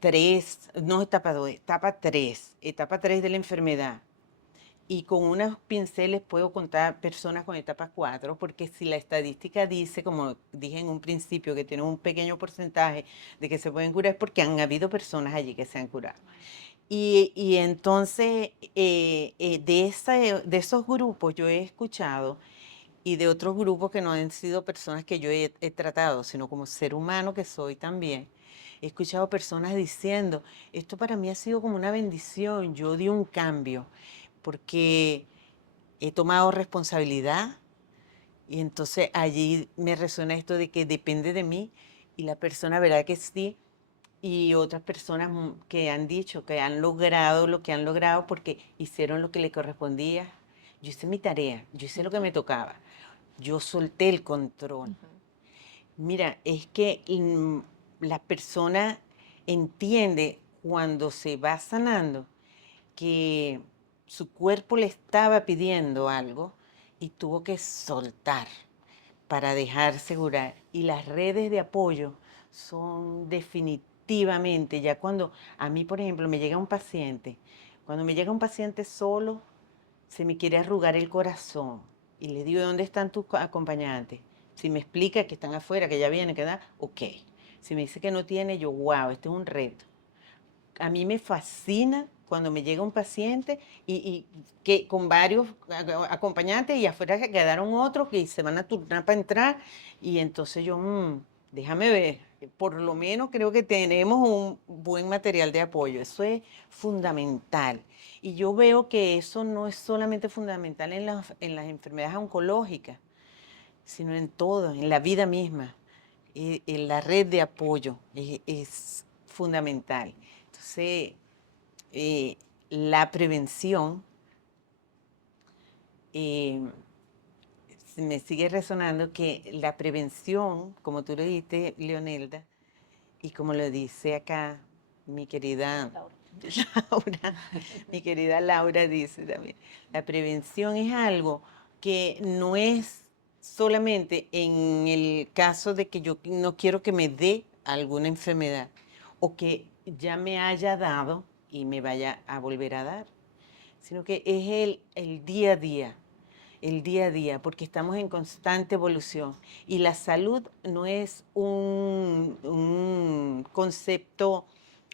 3, no etapa 2, etapa 3 de la enfermedad. Y con unos pinceles puedo contar personas con etapas 4, porque si la estadística dice, como dije en un principio, que tiene un pequeño porcentaje de que se pueden curar, es porque han habido personas allí que se han curado. Y entonces, de esos grupos yo he escuchado, y de otros grupos que no han sido personas que yo he tratado, sino como ser humano que soy también. He escuchado personas diciendo, esto para mí ha sido como una bendición, yo di un cambio, porque he tomado responsabilidad y entonces allí me resuena esto de que depende de mí y la persona verá que sí y otras personas que han dicho que han logrado lo que han logrado porque hicieron lo que les correspondía. Yo hice mi tarea, yo hice lo que me tocaba, yo solté el control. Mira, es que la persona entiende cuando se va sanando que su cuerpo le estaba pidiendo algo y tuvo que soltar para dejarse curar. Y las redes de apoyo son definitivamente, ya cuando a mí, por ejemplo, me llega un paciente, cuando me llega un paciente solo, se me quiere arrugar el corazón y le digo, ¿dónde están tus acompañantes? Si me explica que están afuera, que ya vienen, que da, ok. Si me dice que no tiene, yo, wow, este es un reto. A mí me fascina cuando me llega un paciente y que con varios acompañantes y afuera que quedaron otros que se van a turnar para entrar y entonces yo, déjame ver, por lo menos creo que tenemos un buen material de apoyo, eso es fundamental. Y yo veo que eso no es solamente fundamental en las enfermedades oncológicas, sino en todo, en la vida misma. En la red de apoyo es fundamental. Entonces, eh, la prevención eh, me sigue resonando que la prevención, como tú lo dijiste, Leonelda, y como lo dice acá mi querida Laura, mi querida Laura dice también, la prevención es algo que no es solamente en el caso de que yo no quiero que me dé alguna enfermedad o que ya me haya dado y me vaya a volver a dar, sino que es el día a día, el día a día, porque estamos en constante evolución y la salud no es un concepto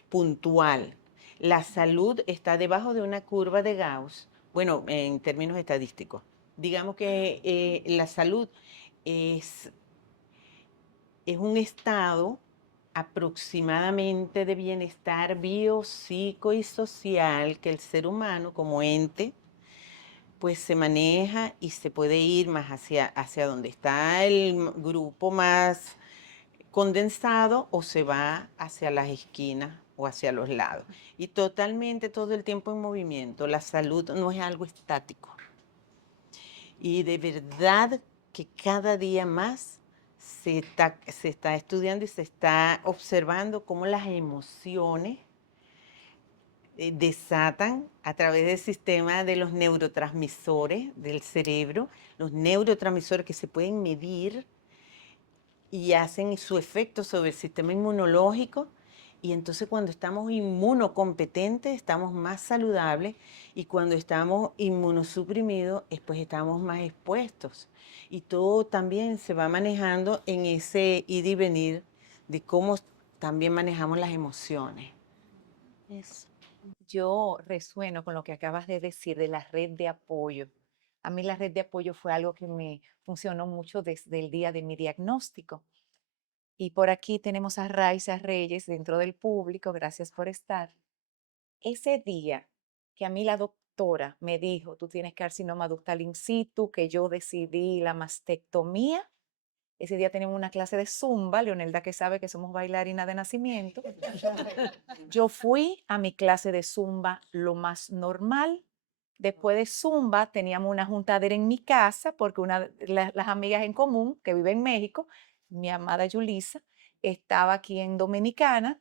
puntual. La salud está debajo de una curva de Gauss, bueno, en términos estadísticos. Digamos que la salud es, es un estado aproximadamente de bienestar bio, psico y social que el ser humano como ente pues se maneja y se puede ir más hacia donde está el grupo más condensado o se va hacia las esquinas o hacia los lados. Y totalmente todo el tiempo en movimiento. La salud no es algo estático. Y de verdad que cada día más se está estudiando y se está observando cómo las emociones desatan a través del sistema de los neurotransmisores del cerebro, los neurotransmisores que se pueden medir y hacen su efecto sobre el sistema inmunológico. Y entonces cuando estamos inmunocompetentes, estamos más saludables y cuando estamos inmunosuprimidos, pues estamos más expuestos. Y todo también se va manejando en ese ir y venir de cómo también manejamos las emociones. Eso. Yo resueno con lo que acabas de decir de la red de apoyo. A mí la red de apoyo fue algo que me funcionó mucho desde el día de mi diagnóstico. Y por aquí tenemos a Raiza Reyes dentro del público, gracias por estar. Ese día que a mí la doctora me dijo, tú tienes carcinoma ductal in situ, que yo decidí la mastectomía. Ese día teníamos una clase de zumba, Leonelda que sabe que somos bailarinas de nacimiento. Yo fui a mi clase de zumba lo más normal. Después de zumba teníamos una juntadera en mi casa porque una de las amigas en común que vive en México, mi amada Yulisa, estaba aquí en Dominicana.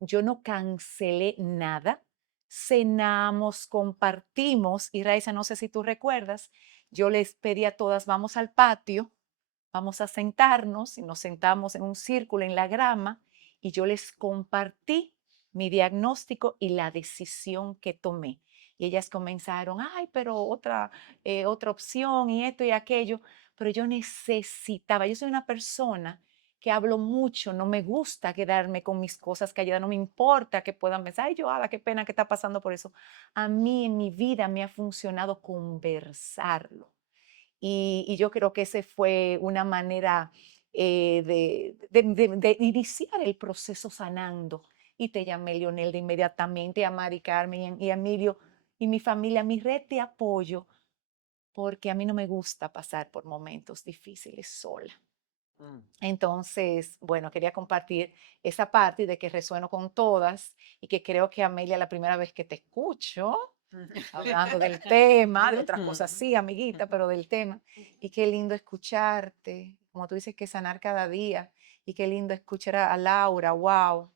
Yo no cancelé nada. Cenamos, compartimos y Raiza, no sé si tú recuerdas, yo les pedí a todas, vamos al patio, vamos a sentarnos y nos sentamos en un círculo en la grama y yo les compartí mi diagnóstico y la decisión que tomé. Y ellas comenzaron, ay, pero otra opción y esto y aquello. Pero yo necesitaba, yo soy una persona que hablo mucho, no me gusta quedarme con mis cosas calladas, no me importa que puedan pensar, ay, Joada, qué pena que está pasando por eso. A mí en mi vida me ha funcionado conversarlo. Y yo creo que esa fue una manera de iniciar el proceso sanando. Y te llamé, Leonel, de inmediatamente, a Mari Carmen y a Emilio y mi familia, mi red de apoyo, porque a mí no me gusta pasar por momentos difíciles sola. Entonces, bueno, quería compartir esa parte de que resueno con todas y que creo que Amelia, la primera vez que te escucho, hablando del tema, de otras cosas sí, amiguita, pero del tema. Y qué lindo escucharte, como tú dices, que sanar cada día. Y qué lindo escuchar a Laura, wow,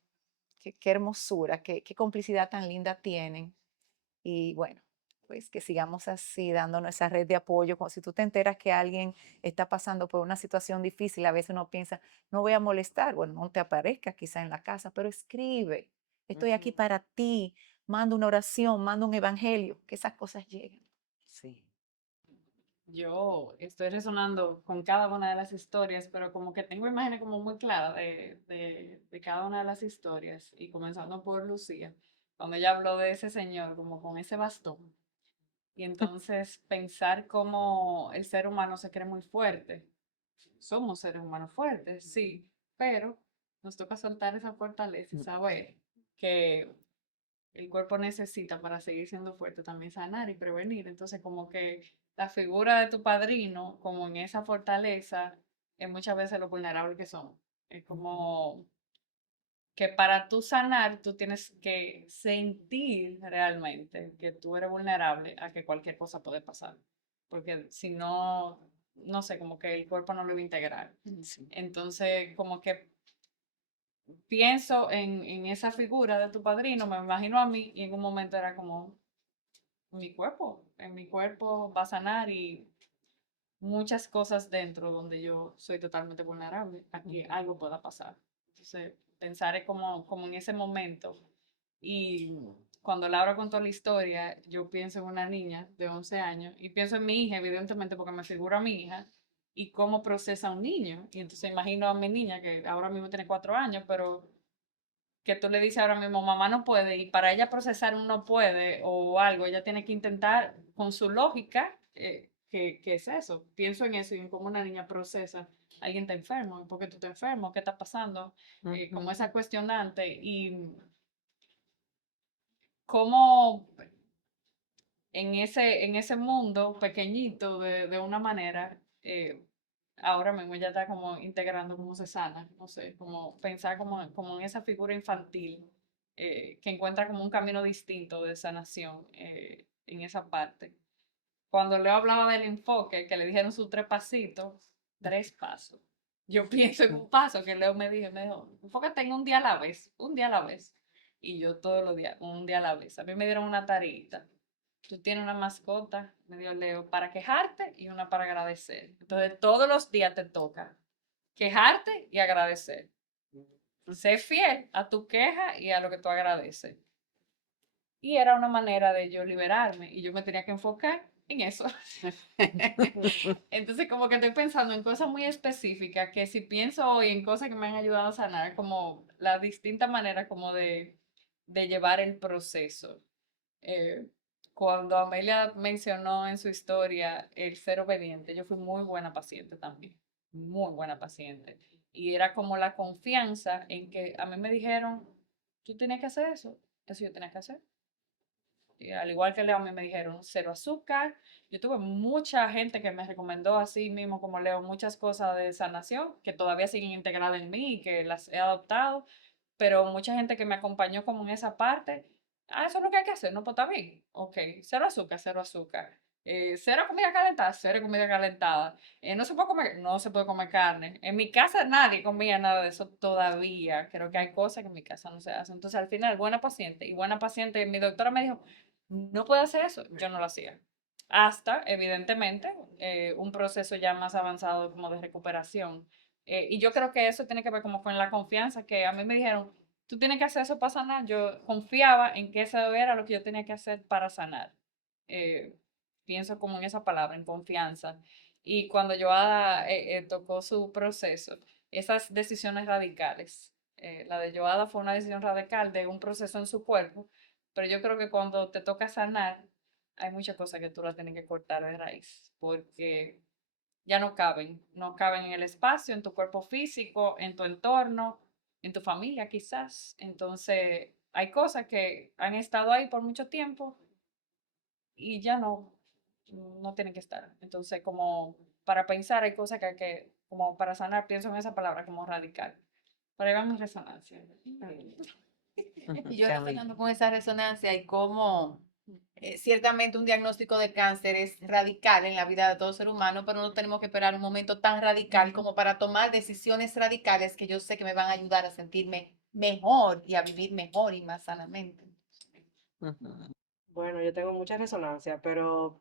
qué hermosura, qué complicidad tan linda tienen. Y bueno, pues que sigamos así, dándonos esa red de apoyo. Como si tú te enteras que alguien está pasando por una situación difícil, a veces uno piensa, no voy a molestar, bueno, no te aparezcas quizá en la casa, pero escribe, estoy aquí para ti, manda una oración, manda un evangelio, que esas cosas lleguen. Sí. Yo estoy resonando con cada una de las historias, pero como que tengo imágenes como muy claras de cada una de las historias. Y comenzando por Lucía, cuando ella habló de ese señor como con ese bastón. Y entonces pensar cómo el ser humano se cree muy fuerte. Somos seres humanos fuertes, sí, pero nos toca soltar esa fortaleza y saber que el cuerpo necesita para seguir siendo fuerte también sanar y prevenir. Entonces, como que la figura de tu padrino, como en esa fortaleza, es muchas veces lo vulnerable que somos. Es como que para tú sanar, tú tienes que sentir realmente que tú eres vulnerable a que cualquier cosa puede pasar. Porque si no, no sé, como que el cuerpo no lo va a integrar. Entonces, como que pienso en esa figura de tu padrino, me imagino a mí y en un momento era como en mi cuerpo va a sanar y muchas cosas dentro donde yo soy totalmente vulnerable a que algo pueda pasar. Entonces, pensar como en ese momento y cuando Laura contó la historia, yo pienso en una niña de 11 años y pienso en mi hija, evidentemente, porque me figuro a mi hija y cómo procesa un niño. Y entonces imagino a mi niña que ahora mismo tiene 4 años, pero que tú le dices ahora mismo, mamá no puede, y para ella procesar un no puede o algo, ella tiene que intentar con su lógica, que es eso. Pienso en eso y en cómo una niña procesa. Alguien está enfermo, ¿por qué tú estás enfermo? ¿Qué está pasando? Como esa cuestionante y cómo en ese mundo pequeñito de una manera, ahora mismo ya está como integrando cómo se sana, no sé, como pensar como en esa figura infantil que encuentra como un camino distinto de sanación en esa parte. Cuando Leo hablaba del enfoque, que le dijeron sus 3 pasitos, 3 pasos. Yo pienso en un paso que Leo me dijo, enfócate en un día a la vez, un día a la vez. Y yo todos los días, un día a la vez. A mí me dieron una tareita. Tú tienes una mascota, me dio Leo, para quejarte y una para agradecer. Entonces, todos los días te toca quejarte y agradecer. Sé fiel a tu queja y a lo que tú agradeces. Y era una manera de yo liberarme y yo me tenía que enfocar en eso. Entonces, como que estoy pensando en cosas muy específicas que si pienso hoy en cosas que me han ayudado a sanar, como la distinta manera como de llevar el proceso. Eh, Cuando Amelia mencionó en su historia el ser obediente, yo fui muy buena paciente también, muy buena paciente. Y era como la confianza en que a mí me dijeron, tú tienes que hacer eso yo tenía que hacer. Al igual que Leo, a mí me dijeron cero azúcar. Yo tuve mucha gente que me recomendó así mismo como Leo muchas cosas de sanación que todavía siguen integradas en mí y que las he adoptado, pero mucha gente que me acompañó como en esa parte. Ah, eso es lo que hay que hacer, no, pues está bien. Ok, cero azúcar, cero azúcar. Cero comida calentada, cero comida calentada. No se puede comer carne. En mi casa nadie comía nada de eso todavía. Creo que hay cosas que en mi casa no se hacen. Entonces, al final, buena paciente. Y buena paciente, mi doctora me dijo, no puedo hacer eso. Yo no lo hacía. Hasta, evidentemente, un proceso ya más avanzado como de recuperación. Y yo creo que eso tiene que ver como con la confianza que a mí me dijeron, tú tienes que hacer eso para sanar. Yo confiaba en que eso era lo que yo tenía que hacer para sanar. Eh, Pienso como en esa palabra, en confianza. Y cuando Joada tocó su proceso, esas decisiones radicales, la de Joada fue una decisión radical de un proceso en su cuerpo, pero yo creo que cuando te toca sanar, hay muchas cosas que tú las tienes que cortar de raíz, porque ya no caben en el espacio, en tu cuerpo físico, en tu entorno, en tu familia quizás. Entonces, hay cosas que han estado ahí por mucho tiempo y ya no tienen que estar. Entonces, como para pensar, hay cosas que hay que, como para sanar, pienso en esa palabra como radical. Para ahí va mi resonancia. Y yo resonando con esa resonancia y cómo ciertamente un diagnóstico de cáncer es radical en la vida de todo ser humano, pero no tenemos que esperar un momento tan radical como para tomar decisiones radicales que yo sé que me van a ayudar a sentirme mejor y a vivir mejor y más sanamente. Bueno, yo tengo mucha resonancia, pero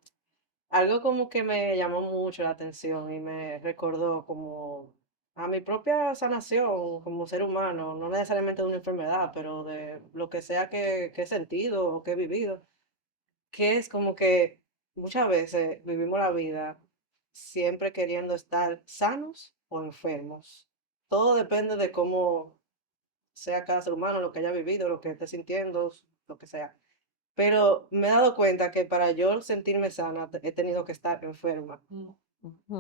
algo como que me llamó mucho la atención y me recordó como a mi propia sanación como ser humano, no necesariamente de una enfermedad, pero de lo que sea que he sentido o que he vivido, que es como que muchas veces vivimos la vida siempre queriendo estar sanos o enfermos. Todo depende de cómo sea cada ser humano, lo que haya vivido, lo que esté sintiendo, lo que sea. Pero me he dado cuenta que para yo sentirme sana he tenido que estar enferma.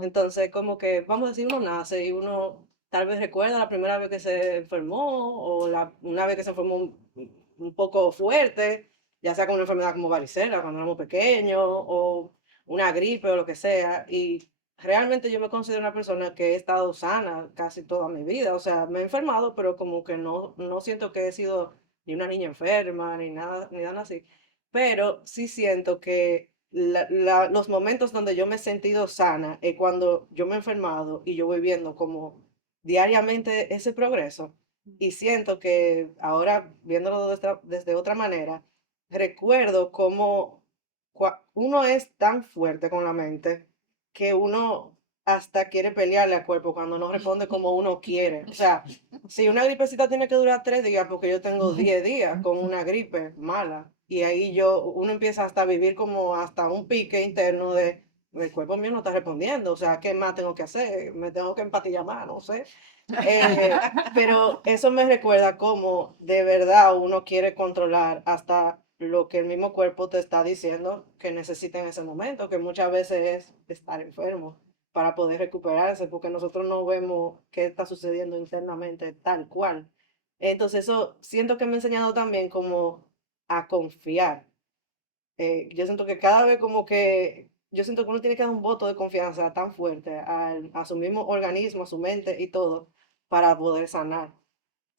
Entonces, como que, vamos a decir, uno nace y uno tal vez recuerda la primera vez que se enfermó o una vez que se enfermó un poco fuerte, ya sea con una enfermedad como varicela cuando éramos pequeños o una gripe o lo que sea. Y realmente yo me considero una persona que he estado sana casi toda mi vida. O sea, me he enfermado, pero como que no siento que he sido ni una niña enferma ni nada así. Pero sí siento que los momentos donde yo me he sentido sana es cuando yo me he enfermado y yo voy viendo como diariamente ese progreso. Y siento que ahora, viéndolo desde otra manera, recuerdo cómo uno es tan fuerte con la mente que uno hasta quiere pelearle al cuerpo cuando no responde como uno quiere. O sea, si una gripecita tiene que durar 3 días, porque yo tengo 10 días con una gripe mala, y ahí uno empieza hasta a vivir como hasta un pique interno de, el cuerpo mío no está respondiendo, o sea, ¿qué más tengo que hacer? Me tengo que empatillar más, no sé. Eh, pero eso me recuerda cómo de verdad uno quiere controlar hasta lo que el mismo cuerpo te está diciendo que necesita en ese momento, que muchas veces es estar enfermo para poder recuperarse, porque nosotros no vemos qué está sucediendo internamente tal cual. Entonces eso siento que me ha enseñado también como a confiar. Yo siento que cada vez como que, yo siento que uno tiene que dar un voto de confianza tan fuerte a su mismo organismo, a su mente y todo, para poder sanar.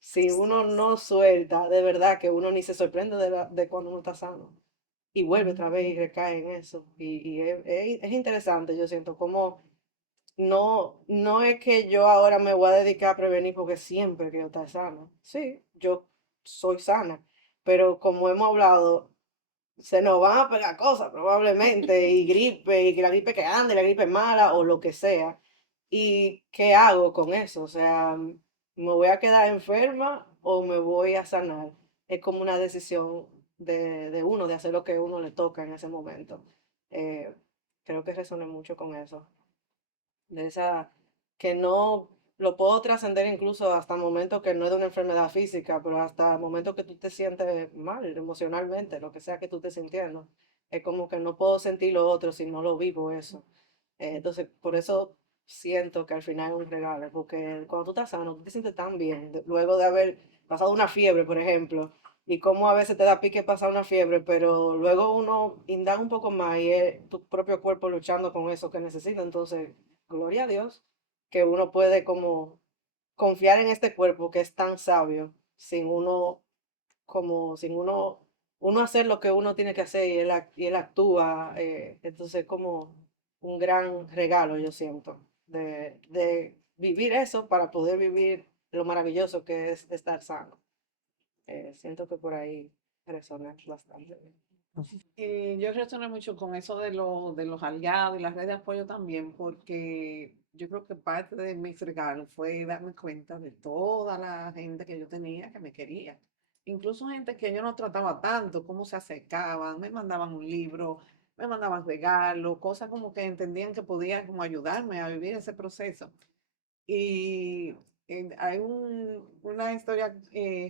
Si uno no suelta, de verdad que uno ni se sorprende de cuando uno está sano. Y vuelve otra vez y recae en eso. Y es interesante, yo siento, como no es que yo ahora me voy a dedicar a prevenir porque siempre quiero estar sana. Sí, yo soy sana, pero como hemos hablado, se nos van a pegar cosas probablemente, y gripe, y que la gripe que ande, la gripe mala o lo que sea. ¿Y qué hago con eso? O sea, ¿me voy a quedar enferma o me voy a sanar? Es como una decisión de uno, de hacer lo que a uno le toca en ese momento. Eh, Creo que resoné mucho con eso, de esa que no lo puedo trascender incluso hasta momentos que no es de una enfermedad física, pero hasta momentos que tú te sientes mal emocionalmente, lo que sea que tú estés sintiendo. Es como que no puedo sentir lo otro si no lo vivo eso. Entonces, por eso siento que al final es un regalo, porque cuando tú estás sano, tú te sientes tan bien, luego de haber pasado una fiebre, por ejemplo, y cómo a veces te da pique pasar una fiebre, pero luego uno indaga un poco más y es tu propio cuerpo luchando con eso que necesita. Entonces, gloria a Dios que uno puede como confiar en este cuerpo que es tan sabio, sin uno, como, sin uno hacer lo que uno tiene que hacer y él actúa. Entonces, como un gran regalo, yo siento, de vivir eso para poder vivir lo maravilloso que es estar sano. Siento que por ahí resoné bastante bien. Y yo resoné mucho con eso de los aliados y las redes de apoyo también, porque yo creo que parte de mis regalos fue darme cuenta de toda la gente que yo tenía que me quería. Incluso gente que yo no trataba tanto, cómo se acercaban, me mandaban un libro, me mandaban regalos, cosas como que entendían que podían como ayudarme a vivir ese proceso. Y hay una historia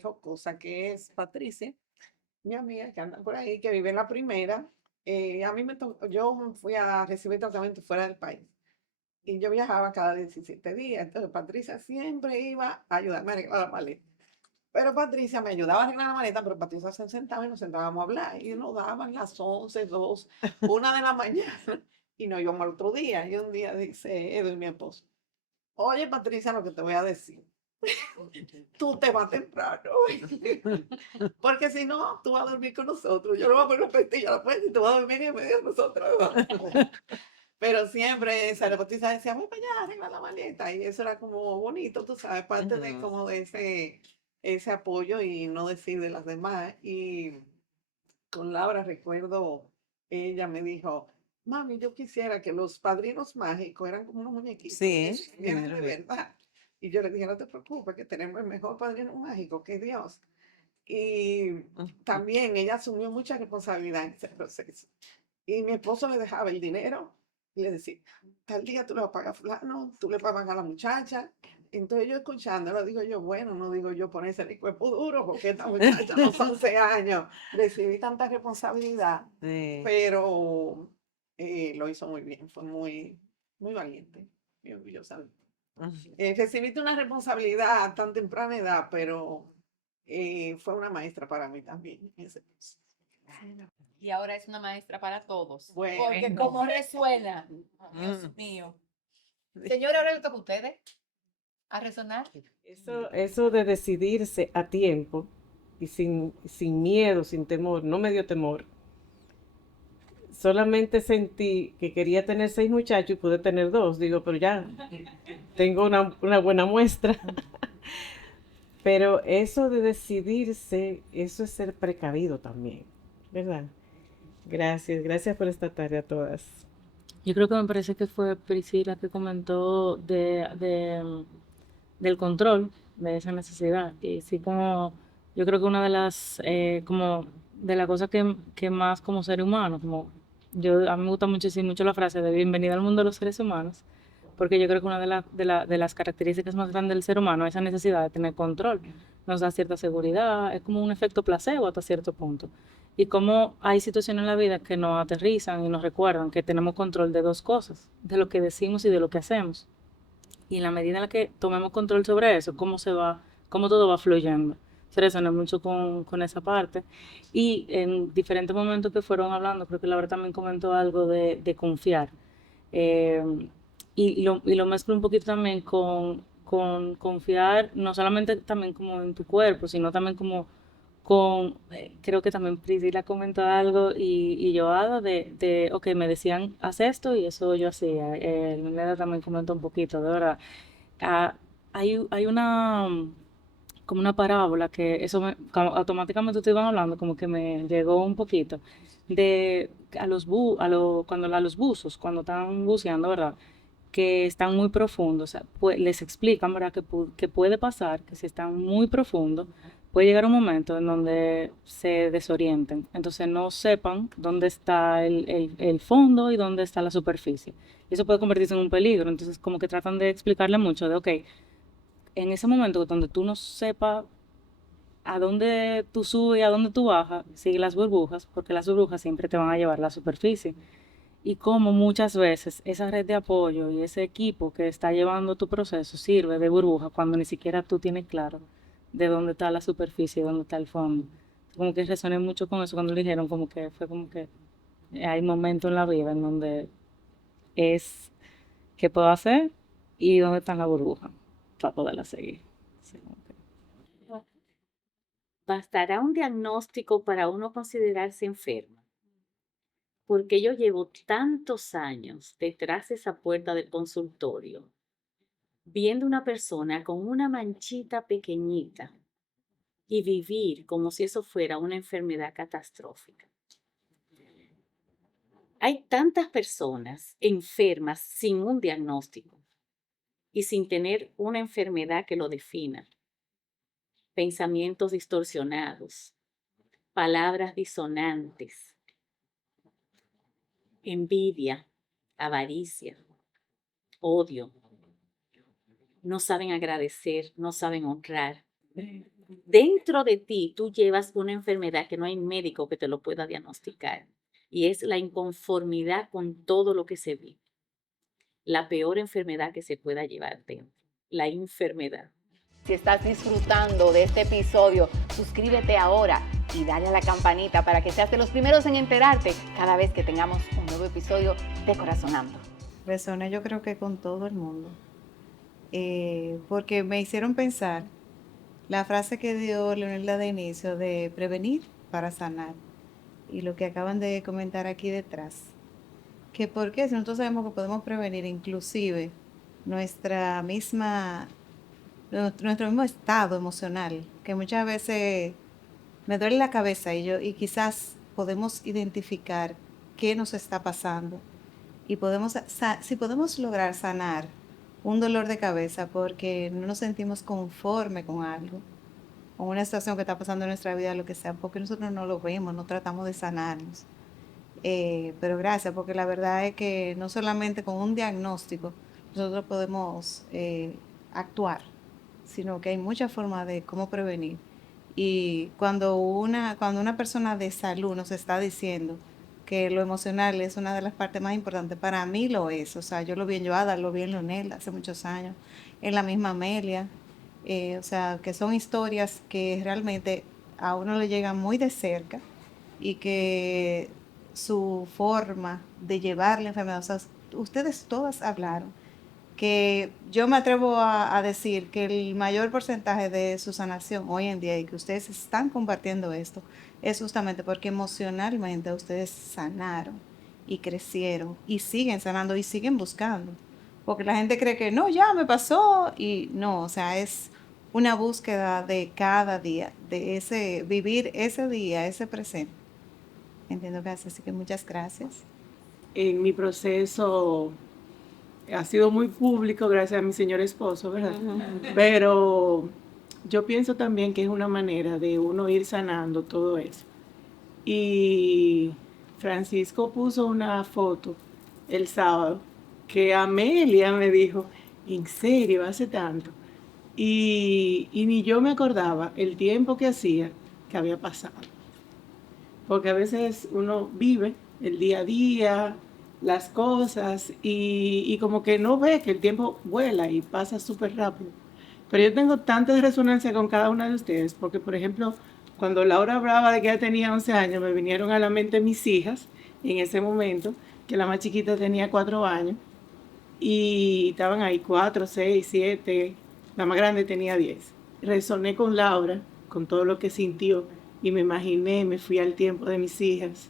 jocosa que es Patricia, mi amiga que anda por ahí, que vive en la primera. A mí yo fui a recibir tratamiento fuera del país y yo viajaba cada 17 días. Entonces Patricia siempre iba a ayudarme a arreglar la maleta. Pero Patricia me ayudaba a arreglar la maleta, pero Patricia se sentaba y nos sentábamos a hablar. Y nos daban las 11, 2, 1 de la mañana y nos íbamos al otro día. Y un día dice Edwin, mi esposo, oye Patricia, lo que te voy a decir. Tú te vas temprano. Porque si no, tú vas a dormir con nosotros. Yo no voy a poner pestillo a la puerta y tú vas a dormir en medio de nosotros. Pero siempre Sara Bautista decía, voy para allá, arregla la maleta. Y eso era como bonito, tú sabes, parte de como de ese apoyo y no decir de las demás. Y con Laura recuerdo, ella me dijo, mami, yo quisiera que los padrinos mágicos eran como unos muñequitos. Sí, que vivieran de claro. verdad. Y yo le dije, no te preocupes, que tenemos el mejor padrino mágico, que es Dios. Y también ella asumió mucha responsabilidad en ese proceso. Y mi esposo le dejaba el dinero y le decía, tal día tú le vas a pagar a fulano, tú le vas a pagar a la muchacha. Entonces yo escuchándolo, digo yo, bueno, no digo yo ponerse el cuerpo duro, porque esta muchacha a los 11 años recibí tanta responsabilidad, Sí. pero lo hizo muy bien, fue muy, muy valiente, muy orgullosa. Recibiste una responsabilidad a tan temprana edad, pero fue una maestra para mí también en ese proceso. Y ahora es una maestra para todos. Bueno. Porque como resuena, Dios mío. Señora, ahora le toca a ustedes a resonar. Eso de decidirse a tiempo y sin miedo, sin temor, no me dio temor. Solamente sentí que quería tener 6 muchachos y pude tener 2. Digo, pero ya tengo una buena muestra. Pero eso de decidirse, eso es ser precavido también, ¿verdad? Gracias por esta tarde a todas. Yo creo que me parece que fue Priscila que comentó del control de esa necesidad. Y sí, como yo creo que una de las, como de las cosas que más como ser humano, como a mí me gusta mucho decir mucho la frase de bienvenida al mundo de los seres humanos, porque yo creo que una de las características más grandes del ser humano es esa necesidad de tener control. Nos da cierta seguridad, es como un efecto placebo hasta cierto punto. Y como hay situaciones en la vida que nos aterrizan y nos recuerdan que tenemos control de 2 cosas, de lo que decimos y de lo que hacemos. Y en la medida en la que tomemos control sobre eso, cómo todo va fluyendo. Se resuena mucho con esa parte. Y en diferentes momentos que fueron hablando, creo que Laura también comentó algo de confiar. Eh, y lo mezclo un poquito también con confiar, no solamente también como en tu cuerpo, sino también como creo que también Priscila comentó algo y yo ok, me decían, haz esto y eso yo hacía. Neda también comentó un poquito, de verdad. Ah, hay como una parábola que como automáticamente te iban hablando, como que me llegó un poquito, de cuando a los buzos, cuando están buceando, ¿verdad? Que están muy profundos, o sea, les explican, ¿verdad? Que puede pasar, que si están muy profundos, puede llegar un momento en donde se desorienten, entonces no sepan dónde está el fondo y dónde está la superficie. Y eso puede convertirse en un peligro, entonces como que tratan de explicarle mucho de, ok, en ese momento donde tú no sepas a dónde tú subes y a dónde tú bajas, sigue las burbujas, porque las burbujas siempre te van a llevar a la superficie. Y como muchas veces esa red de apoyo y ese equipo que está llevando tu proceso sirve de burbuja cuando ni siquiera tú tienes claro de dónde está la superficie y dónde está el fondo. como que resoné mucho con eso cuando lo dijeron, como que fue como que hay momentos en la vida en donde es qué puedo hacer y dónde está la burbuja para poderla seguir. Sí, como que- ¿Bastará un diagnóstico para uno considerarse enferma? Porque yo llevo tantos años detrás de esa puerta del consultorio, viendo una persona con una manchita pequeñita y vivir como si eso fuera una enfermedad catastrófica. Hay tantas personas enfermas sin un diagnóstico y sin tener una enfermedad que lo defina. Pensamientos distorsionados, palabras disonantes, envidia, avaricia, odio. No saben agradecer, no saben honrar. Dentro de ti tú llevas una enfermedad que no hay médico que te lo pueda diagnosticar y es la inconformidad con todo lo que se vive. La peor enfermedad que se pueda llevar dentro, la enfermedad. Si estás disfrutando de este episodio, suscríbete ahora y dale a la campanita para que seas de los primeros en enterarte cada vez que tengamos un nuevo episodio de Corazonando. Resoné yo creo que con todo el mundo, porque me hicieron pensar la frase que dio Leonelda de inicio de prevenir para sanar y lo que acaban de comentar aquí detrás, que por qué si nosotros sabemos que podemos prevenir inclusive nuestra misma, nuestro mismo estado emocional, que muchas veces me duele la cabeza y quizás podemos identificar qué nos está pasando y si podemos lograr sanar un dolor de cabeza porque no nos sentimos conforme con algo, con una situación que está pasando en nuestra vida, lo que sea, porque nosotros no lo vemos, no tratamos de sanarnos. Pero gracias, porque la verdad es que no solamente con un diagnóstico nosotros podemos actuar, sino que hay muchas formas de cómo prevenir. Y cuando una persona de salud nos está diciendo que lo emocional es una de las partes más importantes, para mí lo es. O sea, yo lo vi en Joada, lo vi en Leonel hace muchos años, en la misma Amelia. O sea, que son historias que realmente a uno le llegan muy de cerca y que su forma de llevar la enfermedad, o sea, ustedes todas hablaron que yo me atrevo a decir que el mayor porcentaje de su sanación hoy en día y que ustedes están compartiendo esto es justamente porque emocionalmente ustedes sanaron y crecieron y siguen sanando y siguen buscando. Porque la gente cree que no, ya me pasó y no, o sea, es una búsqueda de cada día, de ese vivir ese día, ese presente. Entiendo que hace, así que muchas gracias. En mi proceso ha sido muy público gracias a mi señor esposo, ¿verdad? Pero yo pienso también que es una manera de uno ir sanando todo eso. Y Francisco puso una foto el sábado que Amelia me dijo, ¿en serio? Hace tanto. Y ni yo me acordaba el tiempo que hacía que había pasado. Porque a veces uno vive el día a día, las cosas, y como que no ve que el tiempo vuela y pasa súper rápido. Pero yo tengo tanta resonancia con cada una de ustedes, porque por ejemplo, cuando Laura hablaba de que ella tenía 11 años, me vinieron a la mente mis hijas en ese momento, que la más chiquita tenía 4 años, y estaban ahí 4, 6, 7, la más grande tenía 10. Resoné con Laura, con todo lo que sintió, y me imaginé, me fui al tiempo de mis hijas.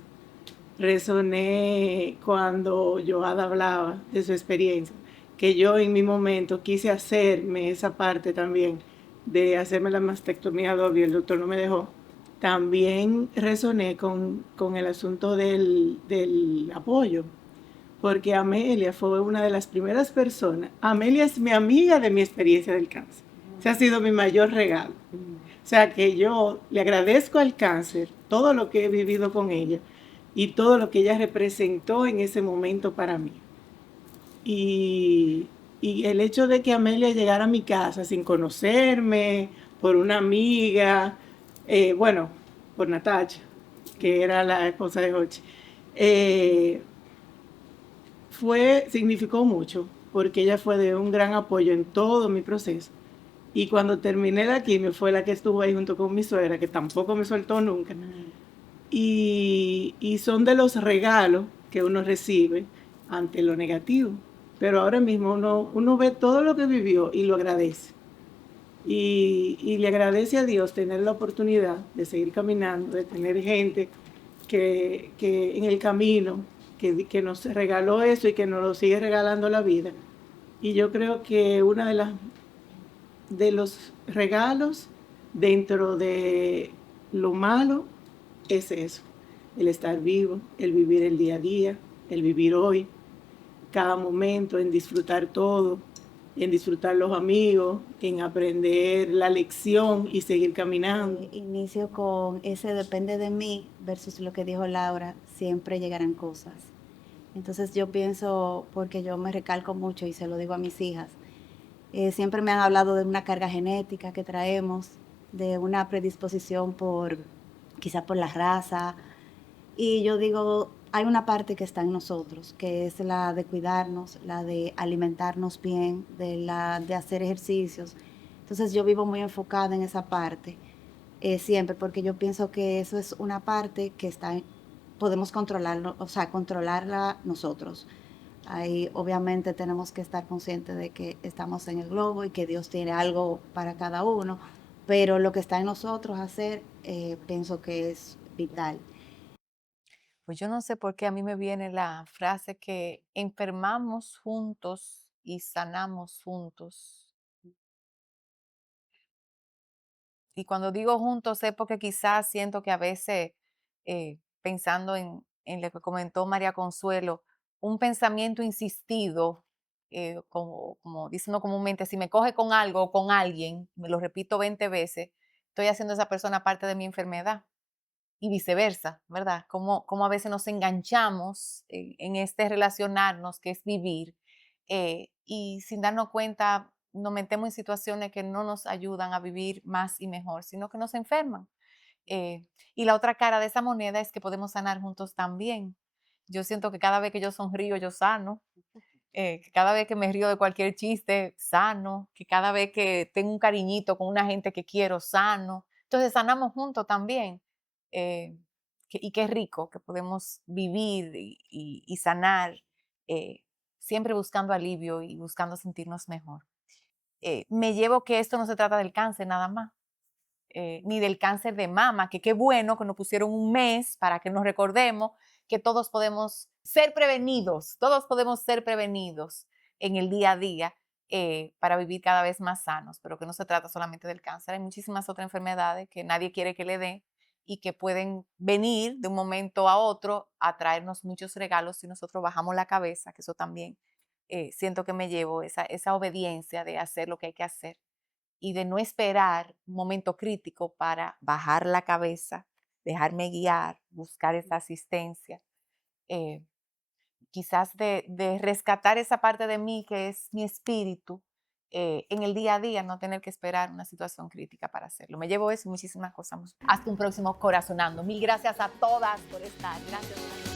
Resoné cuando Joada hablaba de su experiencia, que yo en mi momento quise hacerme esa parte también, de hacerme la mastectomía doble y el doctor no me dejó. También resoné con el asunto del apoyo, porque Amelia fue una de las primeras personas. Amelia es mi amiga de mi experiencia del cáncer. Ese ha sido mi mayor regalo. O sea que yo le agradezco al cáncer todo lo que he vivido con ella y todo lo que ella representó en ese momento para mí. Y el hecho de que Amelia llegara a mi casa sin conocerme, por una amiga, bueno, por Natacha, que era la esposa de Jochi, significó mucho, porque ella fue de un gran apoyo en todo mi proceso. Y cuando terminé la quimio fue la que estuvo ahí junto con mi suegra, que tampoco me soltó nunca. Y son de los regalos que uno recibe ante lo negativo. Pero ahora mismo uno ve todo lo que vivió y lo agradece. Y le agradece a Dios tener la oportunidad de seguir caminando, de tener gente que en el camino, que nos regaló eso y que nos lo sigue regalando la vida. Y yo creo que una de los regalos dentro de lo malo es eso, el estar vivo, el vivir el día a día, el vivir hoy, cada momento, en disfrutar todo, en disfrutar los amigos, en aprender la lección y seguir caminando. Inicio con ese depende de mí versus lo que dijo Laura, siempre llegarán cosas. Entonces yo pienso, porque yo me recalco mucho y se lo digo a mis hijas, siempre me han hablado de una carga genética que traemos, de una predisposición quizá por la raza, y yo digo, hay una parte que está en nosotros, que es la de cuidarnos, la de alimentarnos bien, de hacer ejercicios. Entonces yo vivo muy enfocada en esa parte, siempre, porque yo pienso que eso es una parte que podemos controlarlo, o sea, controlarla nosotros. Ahí obviamente tenemos que estar conscientes de que estamos en el globo y que Dios tiene algo para cada uno, pero lo que está en nosotros hacer, pienso que es vital. Pues yo no sé por qué a mí me viene la frase que enfermamos juntos y sanamos juntos. Y cuando digo juntos es porque quizás siento que a veces, pensando en lo que comentó María Consuelo, un pensamiento insistido, como dice uno comúnmente, si me coge con algo o con alguien, me lo repito 20 veces, estoy haciendo a esa persona parte de mi enfermedad. Y viceversa, ¿verdad? Como a veces nos enganchamos en este relacionarnos, que es vivir, y sin darnos cuenta nos metemos en situaciones que no nos ayudan a vivir más y mejor, sino que nos enferman. Y la otra cara de esa moneda es que podemos sanar juntos también. Yo siento que cada vez que yo sonrío, yo sano, que cada vez que me río de cualquier chiste, sano, que cada vez que tengo un cariñito con una gente que quiero, sano. Entonces sanamos juntos también. eh, y qué rico que podemos vivir y sanar, eh, siempre buscando alivio y buscando sentirnos mejor. Me llevo que esto no se trata del cáncer nada más, ni del cáncer de mama, que qué bueno que nos pusieron un mes para que nos recordemos que todos podemos ser prevenidos en el día a día, para vivir cada vez más sanos, pero que no se trata solamente del cáncer. Hay muchísimas otras enfermedades que nadie quiere que le dé y que pueden venir de un momento a otro a traernos muchos regalos si nosotros bajamos la cabeza, que eso también, siento que me llevo esa obediencia de hacer lo que hay que hacer y de no esperar un momento crítico para bajar la cabeza, dejarme guiar, buscar esa asistencia, eh, quizás de rescatar esa parte de mí que es mi espíritu, en el día a día, no tener que esperar una situación crítica para hacerlo. Me llevo eso y muchísimas cosas más. Hasta un próximo Corazonando. Mil gracias a todas por estar. Gracias.